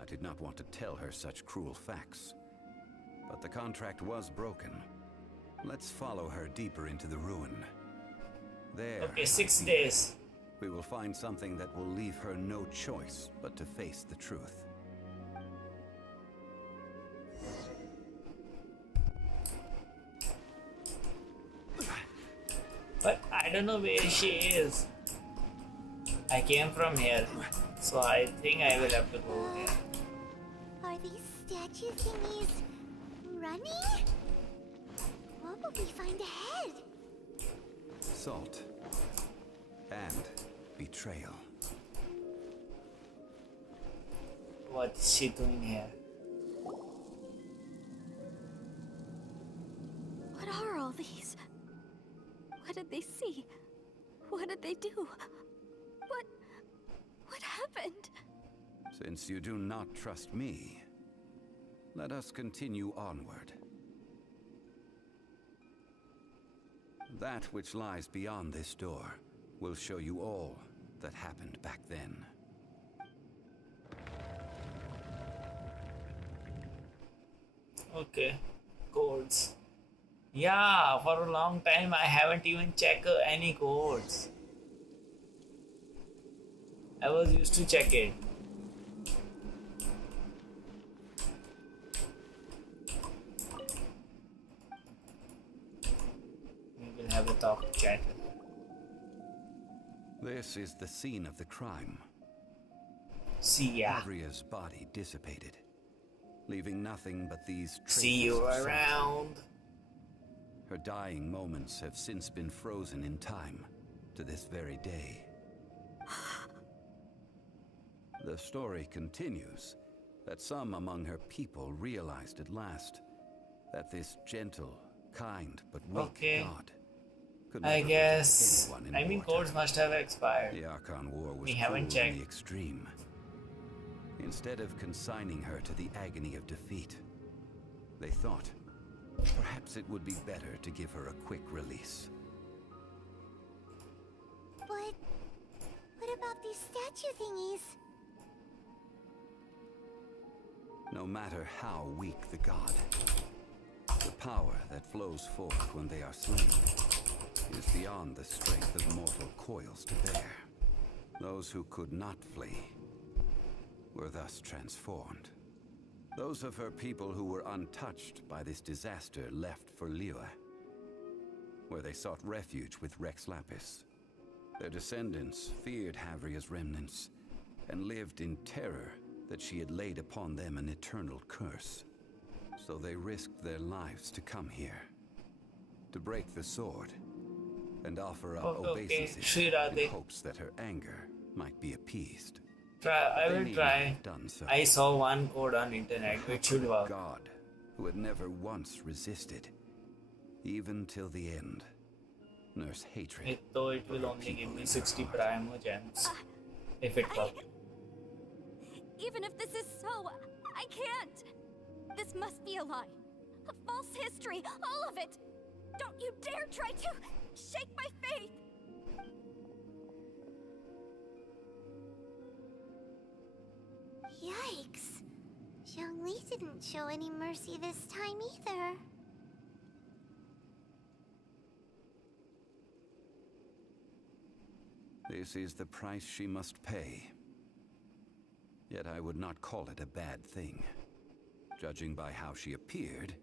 I did not want to tell her such cruel facts, but the contract was broken. Let's follow her deeper into the ruin. There, Okay, I 6 think, days. we will find something that will leave her no choice but to face the truth. But I don't know where she is. I came from here. So I think I will have to go here. Are these statue thingies running? What will we find ahead? Salt and betrayal. What is she doing here? What are all these? What did they see? What did they do? What happened? Since you do not trust me, let us continue onward. That which lies beyond this door will show you all that happened back then. Okay. Codes. Yeah, for a long time I haven't even checked any codes. I was used to check it. We will have a talk chat with her. This is the scene of the crime. See ya. Adria's body dissipated, leaving nothing but these traces See you of salt. around. Her dying moments have since been frozen in time to this very day. The story continues that some among her people realized at last that this gentle, kind, but weak Okay. god could I never protect guess. anyone in I mean, wartime. codes must have expired. The Archon War was We cruel haven't in checked. the extreme. Instead of consigning her to the agony of defeat, they thought perhaps it would be better to give her a quick release. But what about these statue thingies? No matter how weak the god, the power that flows forth when they are slain is beyond the strength of mortal coils to bear. Those who could not flee were thus transformed. Those of her people who were untouched by this disaster left for Liyue, where they sought refuge with Rex Lapis. Their descendants feared Havria's remnants and lived in terror that she had laid upon them an eternal curse. So they risked their lives to come here, to break the sword, and offer up Okay, obeisances Shree in hopes that her anger might be appeased. I They will need try. not have done so. I saw one code on internet which should A work. god who had never once resisted, even till the end, nurse hatred. Though it will for her only give people me in 60 her heart. primo gems. If it works. Even if this is so, I can't. This must be a lie. A false history, all of it. Don't you dare try to shake my faith. Yikes. Zhongli didn't show any mercy this time either. This is the price she must pay. Yet I would not call it a bad thing. Judging by how she appeared,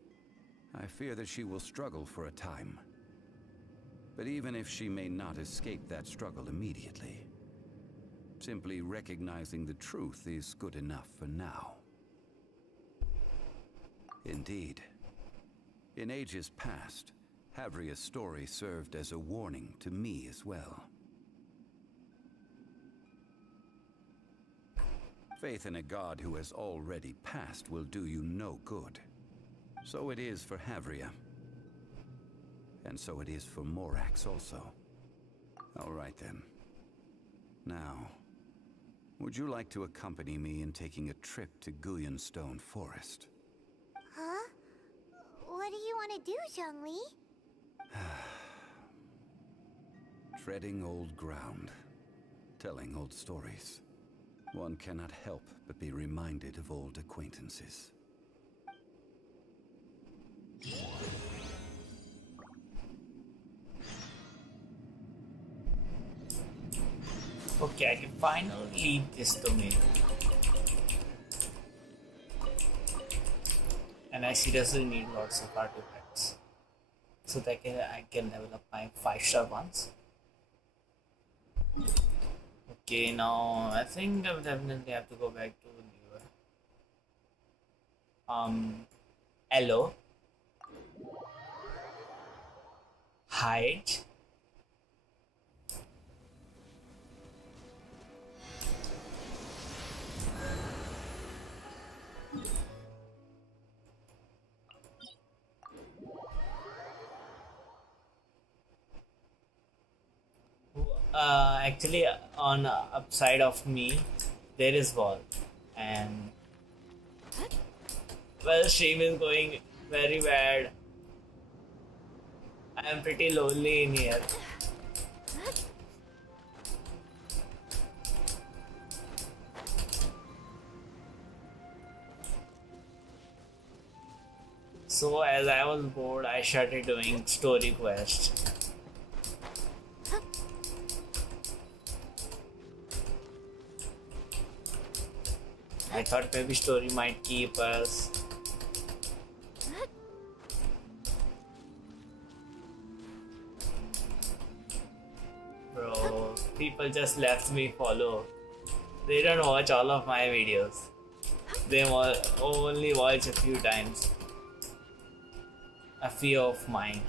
I fear that she will struggle for a time. But even if she may not escape that struggle immediately, simply recognizing the truth is good enough for now. Indeed. In ages past, Havria's story served as a warning to me as well. Faith in a god who has already passed will do you no good. So it is for Havria. And so it is for Morax also. All right then. Now, would you like to accompany me in taking a trip to Guyanstone Forest? Huh? What do you want to do, Zhongli? Treading old ground, telling old stories. One cannot help but be reminded of old acquaintances. Okay, I can finally leave this domain. And I seriously need lots of artifacts. So that I can level up my 5-star ones. Okay, now I think I will definitely have to go back to Lure. Hello. Hide. Actually, on upside of me, there is wall, and well, stream is going very bad. I am pretty lonely in here. So as I was bored, I started doing story quest. I thought maybe story might keep us. Bro, people just left me follow. They don't watch all of my videos. They only watch a few times. A few of mine.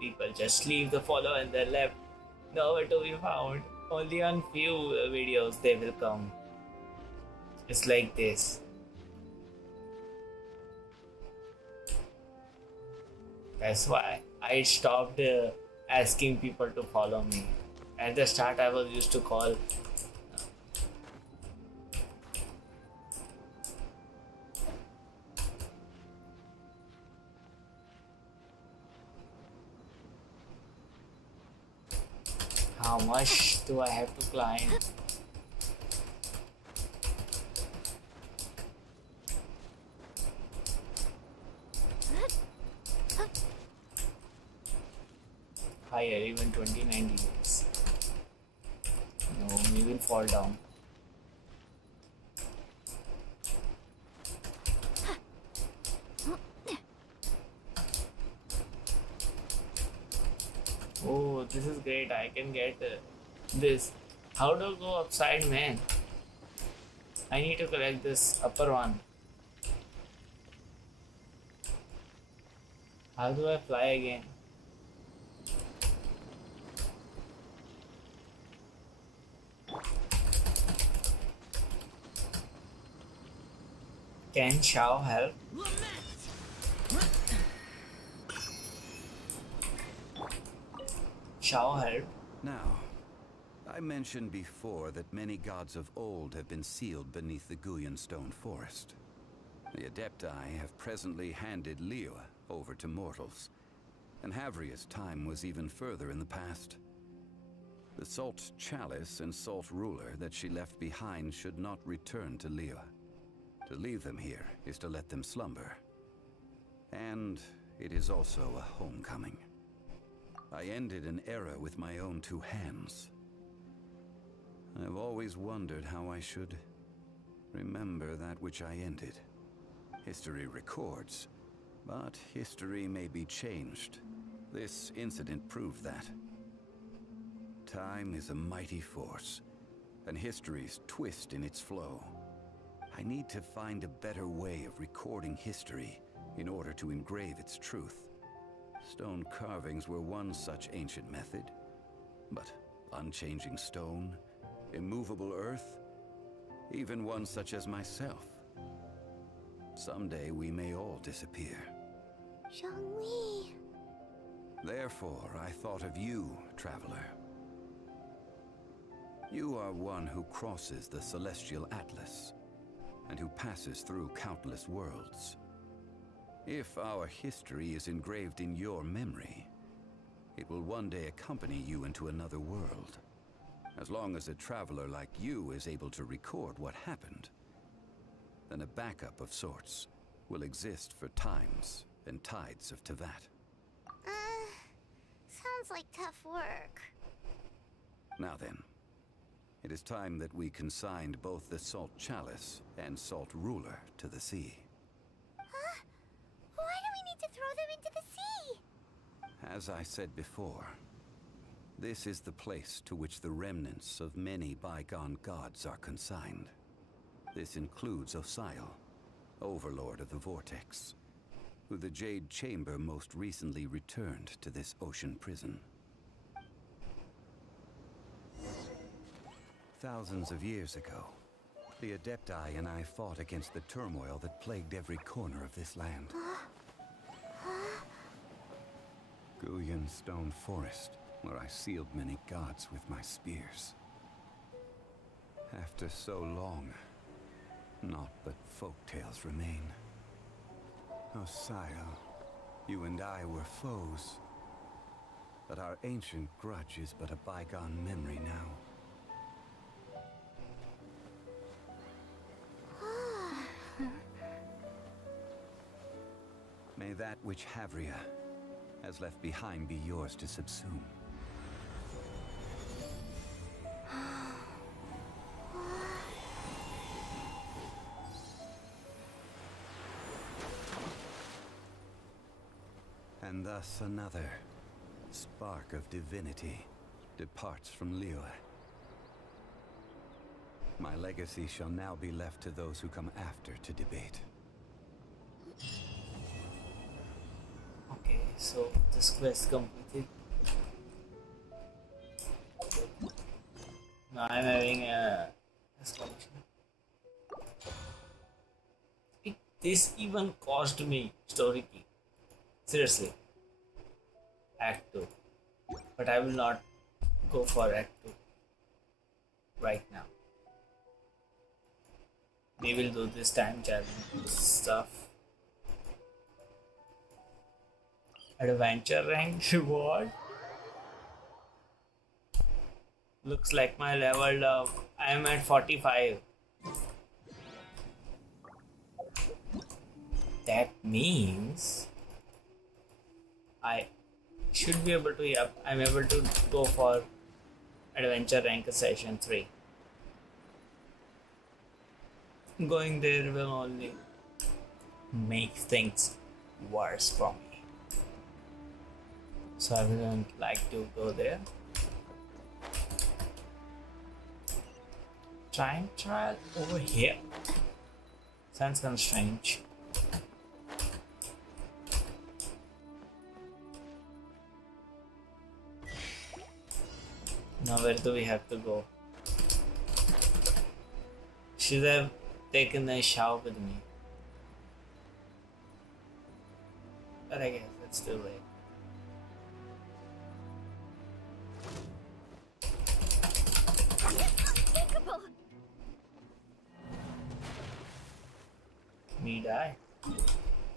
People just leave the follow and they're left. Nowhere to be found. Only on few videos they will come. It's like this. That's why I stopped asking people to follow me. At the start I was used to call how much do I have to climb? Higher, even 29 degrees. No, we will fall down. Oh, this is great. I can get this. How do I go upside, man? I need to collect this upper one. How do I fly again? Can Shao help? Shao help? Now, I mentioned before that many gods of old have been sealed beneath the Guyanstone Forest. The Adepti have presently handed Liyue over to mortals, and Havria's time was even further in the past. The Salt Chalice and Salt Ruler that she left behind should not return to Liyue. To leave them here is to let them slumber. And it is also a homecoming. I ended an era with my own two hands. I've always wondered how I should remember that which I ended. History records, But history may be changed. This incident proved that. Time is a mighty force, and history's twist in its flow. I need to find a better way of recording history in order to engrave its truth. Stone carvings were one such ancient method, but unchanging stone, immovable earth, even one such as myself. Someday we may all disappear. Zhongli. Therefore, I thought of you, traveler. You are one who crosses the celestial atlas, and who passes through countless worlds. If our history is engraved in your memory, it will one day accompany you into another world. As long as a traveler like you is able to record what happened, then a backup of sorts will exist for times and tides of Tevat. Sounds like tough work. Now then, it is time that we consigned both the Salt Chalice and Salt Ruler to the sea. Huh? Why do we need to throw them into the sea? As I said before, this is the place to which the remnants of many bygone gods are consigned. This includes Osial, Overlord of the Vortex, who the Jade Chamber most recently returned to this ocean prison. Thousands of years ago, the Adepti and I fought against the turmoil that plagued every corner of this land. Guyan Stone Forest, where I sealed many gods with my spears. After so long, naught but folk tales remain. Osial, you and I were foes, but our ancient grudge is but a bygone memory now. May that which Havria has left behind be yours to subsume. And thus another spark of divinity departs from Liyue. My legacy shall now be left to those who come after to debate. Okay, so this quest completed. Now I'm having a exclamation. This even cost me story key. Seriously. Act 2. But I will not go for Act 2 right now. We will do this time challenge stuff. Adventure rank reward. Looks like my leveled up. I am at 45. That means I should be able to, yep, I'm able to go for adventure rank session 3. Going there will only make things worse for me. So I wouldn't like to go there. Time trial over here. Sounds kind of strange. Now where do we have to go? Should have taken a shower with me. But I guess it's too late. Unthinkable! Me die?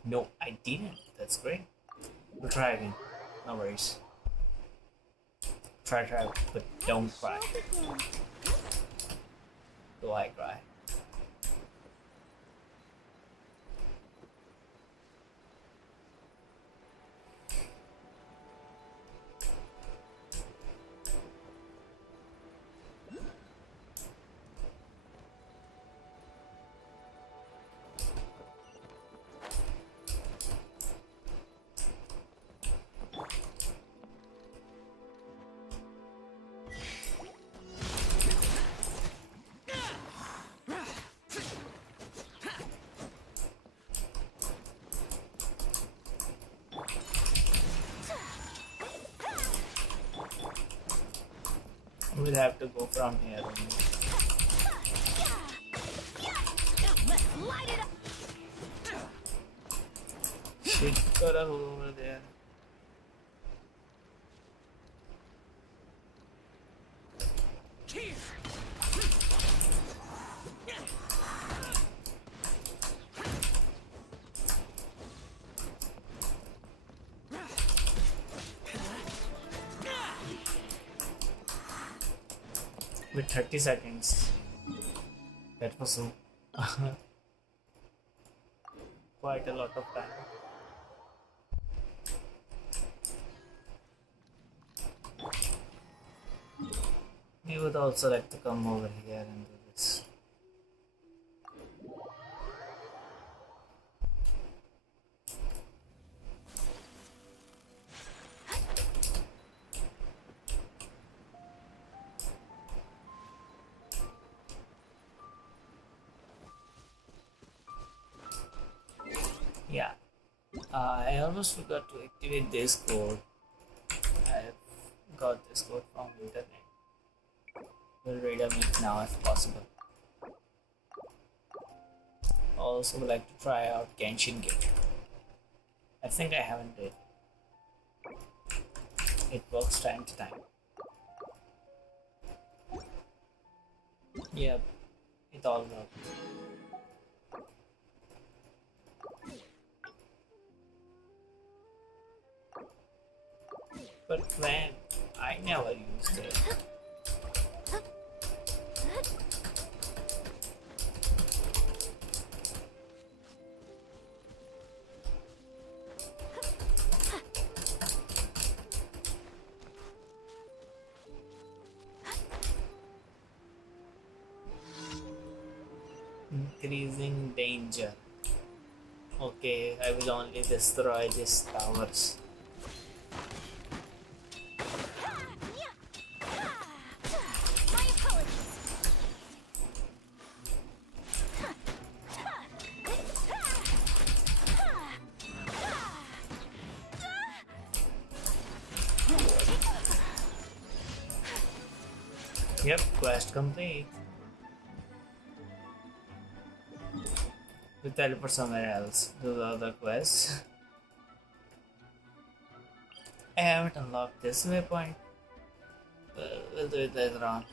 No, I didn't. That's great. We'll try again. No worries. Try, but don't cry. Do I cry? We'll have to go from here only. Shit, got a hole over there. With 30 seconds. That was so quite a lot of time. We would also like to come over here and do this. Yeah, I almost forgot to activate this code. I've got this code from internet. We'll read it now if possible. Also would like to try out Genshin game. I think I haven't did. It works time to time. Yep, it all works. But when I never used it. Increasing danger. Okay, I will only destroy these towers. Yep, quest complete. We teleport somewhere else. Do the other quests. I haven't unlocked this waypoint. We'll do it later on.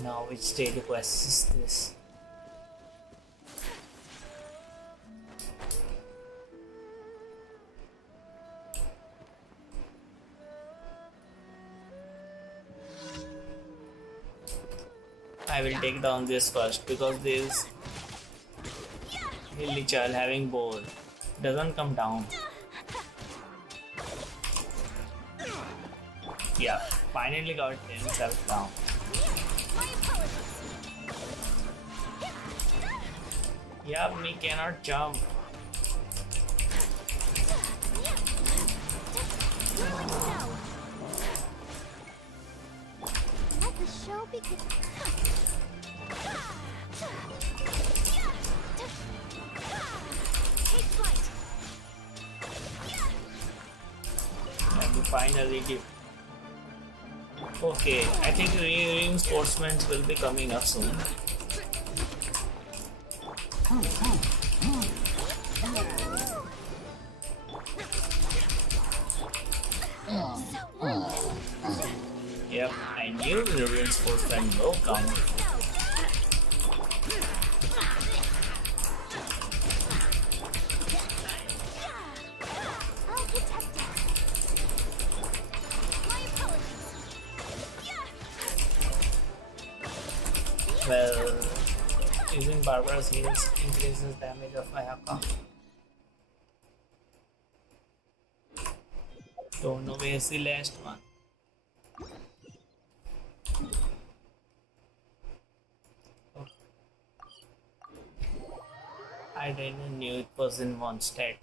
Now which daily quest is this? I will take down this first because this hilly child having board doesn't come down. Yeah, finally got himself down. Yeah, me cannot jump. Let the show begin. Take flight. And we finally did. Okay, I think reinforcements will be coming up soon. Yep, I knew the reinforcement will come. Well, using Barbara's heals increases damage of Ayaka. Don't know where's the last one. Oh. I didn't knew it was in one stat.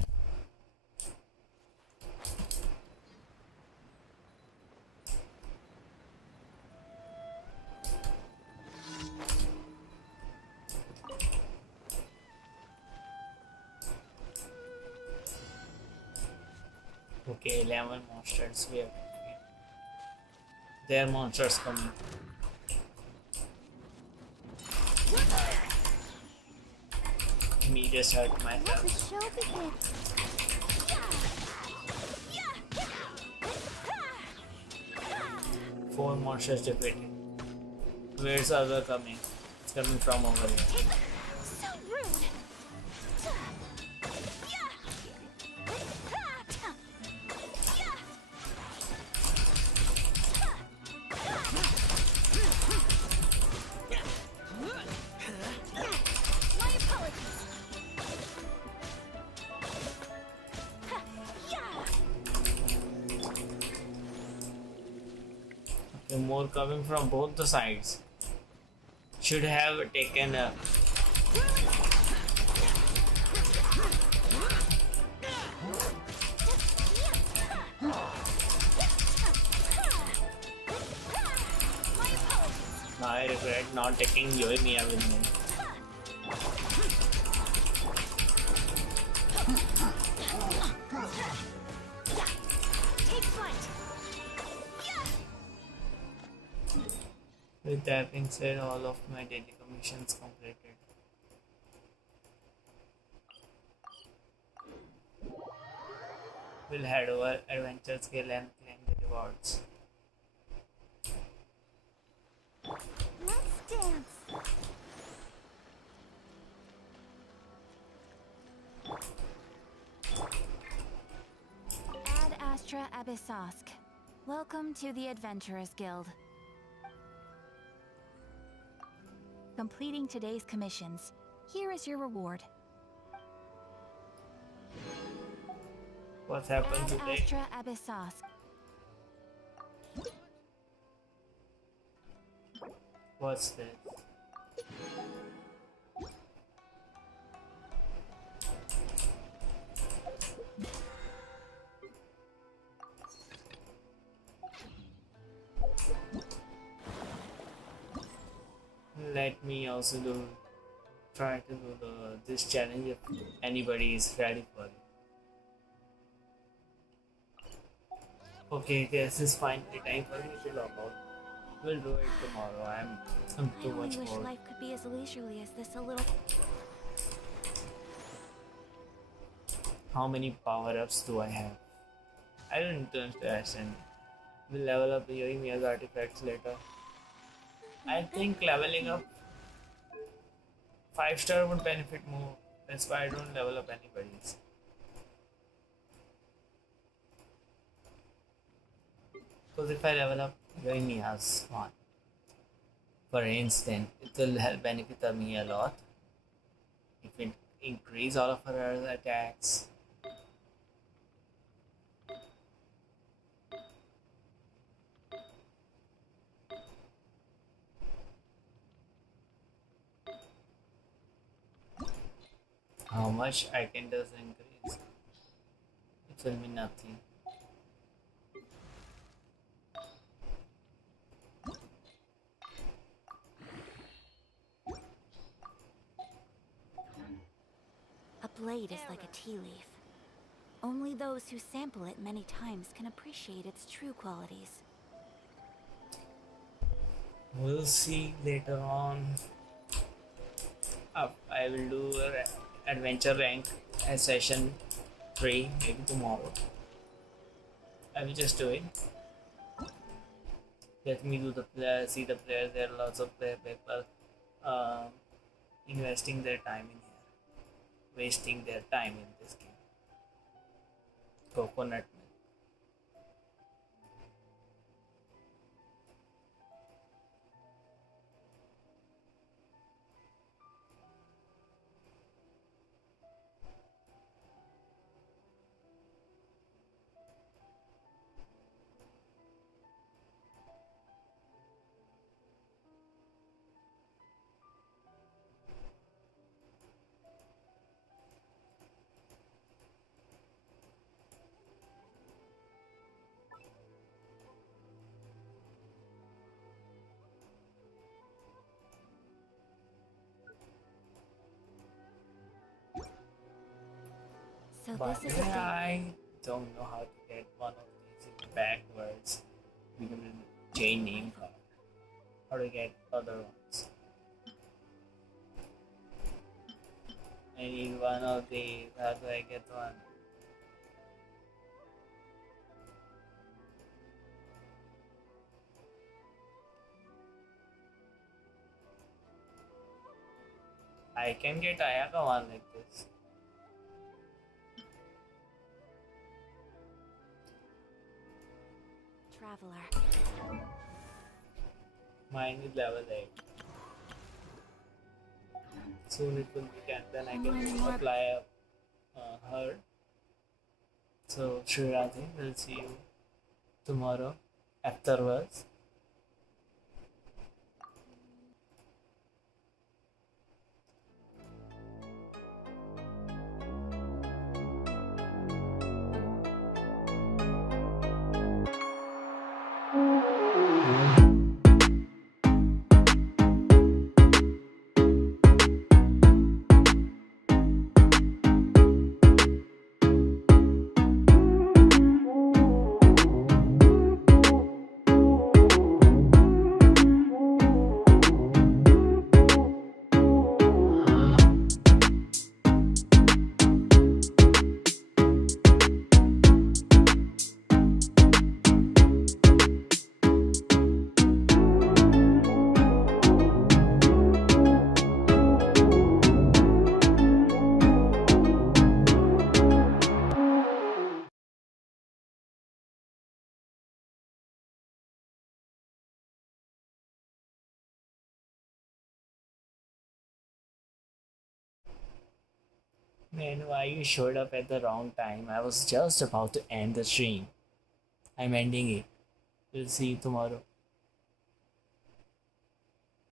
Okay, 11 monsters we have to defeat. There are monsters coming. Me just hurt Let the myself. show begin. 4 monsters defeated. Where's the other coming? It's coming from over here. So rude. My apologies. Okay, more coming from both the sides. Should have taken a Now I regret not taking Yoimiya with me. Take flight. With that being said, all of my daily commissions completed. We'll head over Adventure Scale and claim the rewards. Let's dance. Ad Astra Abyssosk. Welcome to the Adventurers Guild. Completing today's commissions. Here is your reward. What happened Ad today? Astra Abyssosk. What's this? Let me also try to do this challenge if anybody is ready for it. Okay, this is finally time for me to log out. We'll do it tomorrow. I'm I too only much wish bored. life could be as leisurely as this a little. How many power-ups do I have? I don't understand. We'll level up Yoimiya's artifacts later. I think leveling up 5-star would benefit more. That's why I don't level up anybody's. Because if I level up Yoimiya's one, for instance, it will help benefit me a lot. If it increase all of her attacks. How much I can does increase? It will be nothing. A blade is like a tea leaf. Only those who sample it many times can appreciate its true qualities. We'll see later on. I will do adventure rank as session 3 maybe tomorrow. I will just do it. Let me do the see the players. There are lots of people investing their time in here, wasting their time in this game. Coconut milk. So But this is a I don't know how to get backwards. We can change name card. How to get other ones? I need one of these. How do I get one? I can get Ayaka one like this. Traveler. Mine is level 8. Soon it will be 10. Then I can apply her. So, Shree, we'll see you tomorrow afterwards. Man, why you showed up at the wrong time? I was just about to end the stream. I'm ending it. We'll see you tomorrow.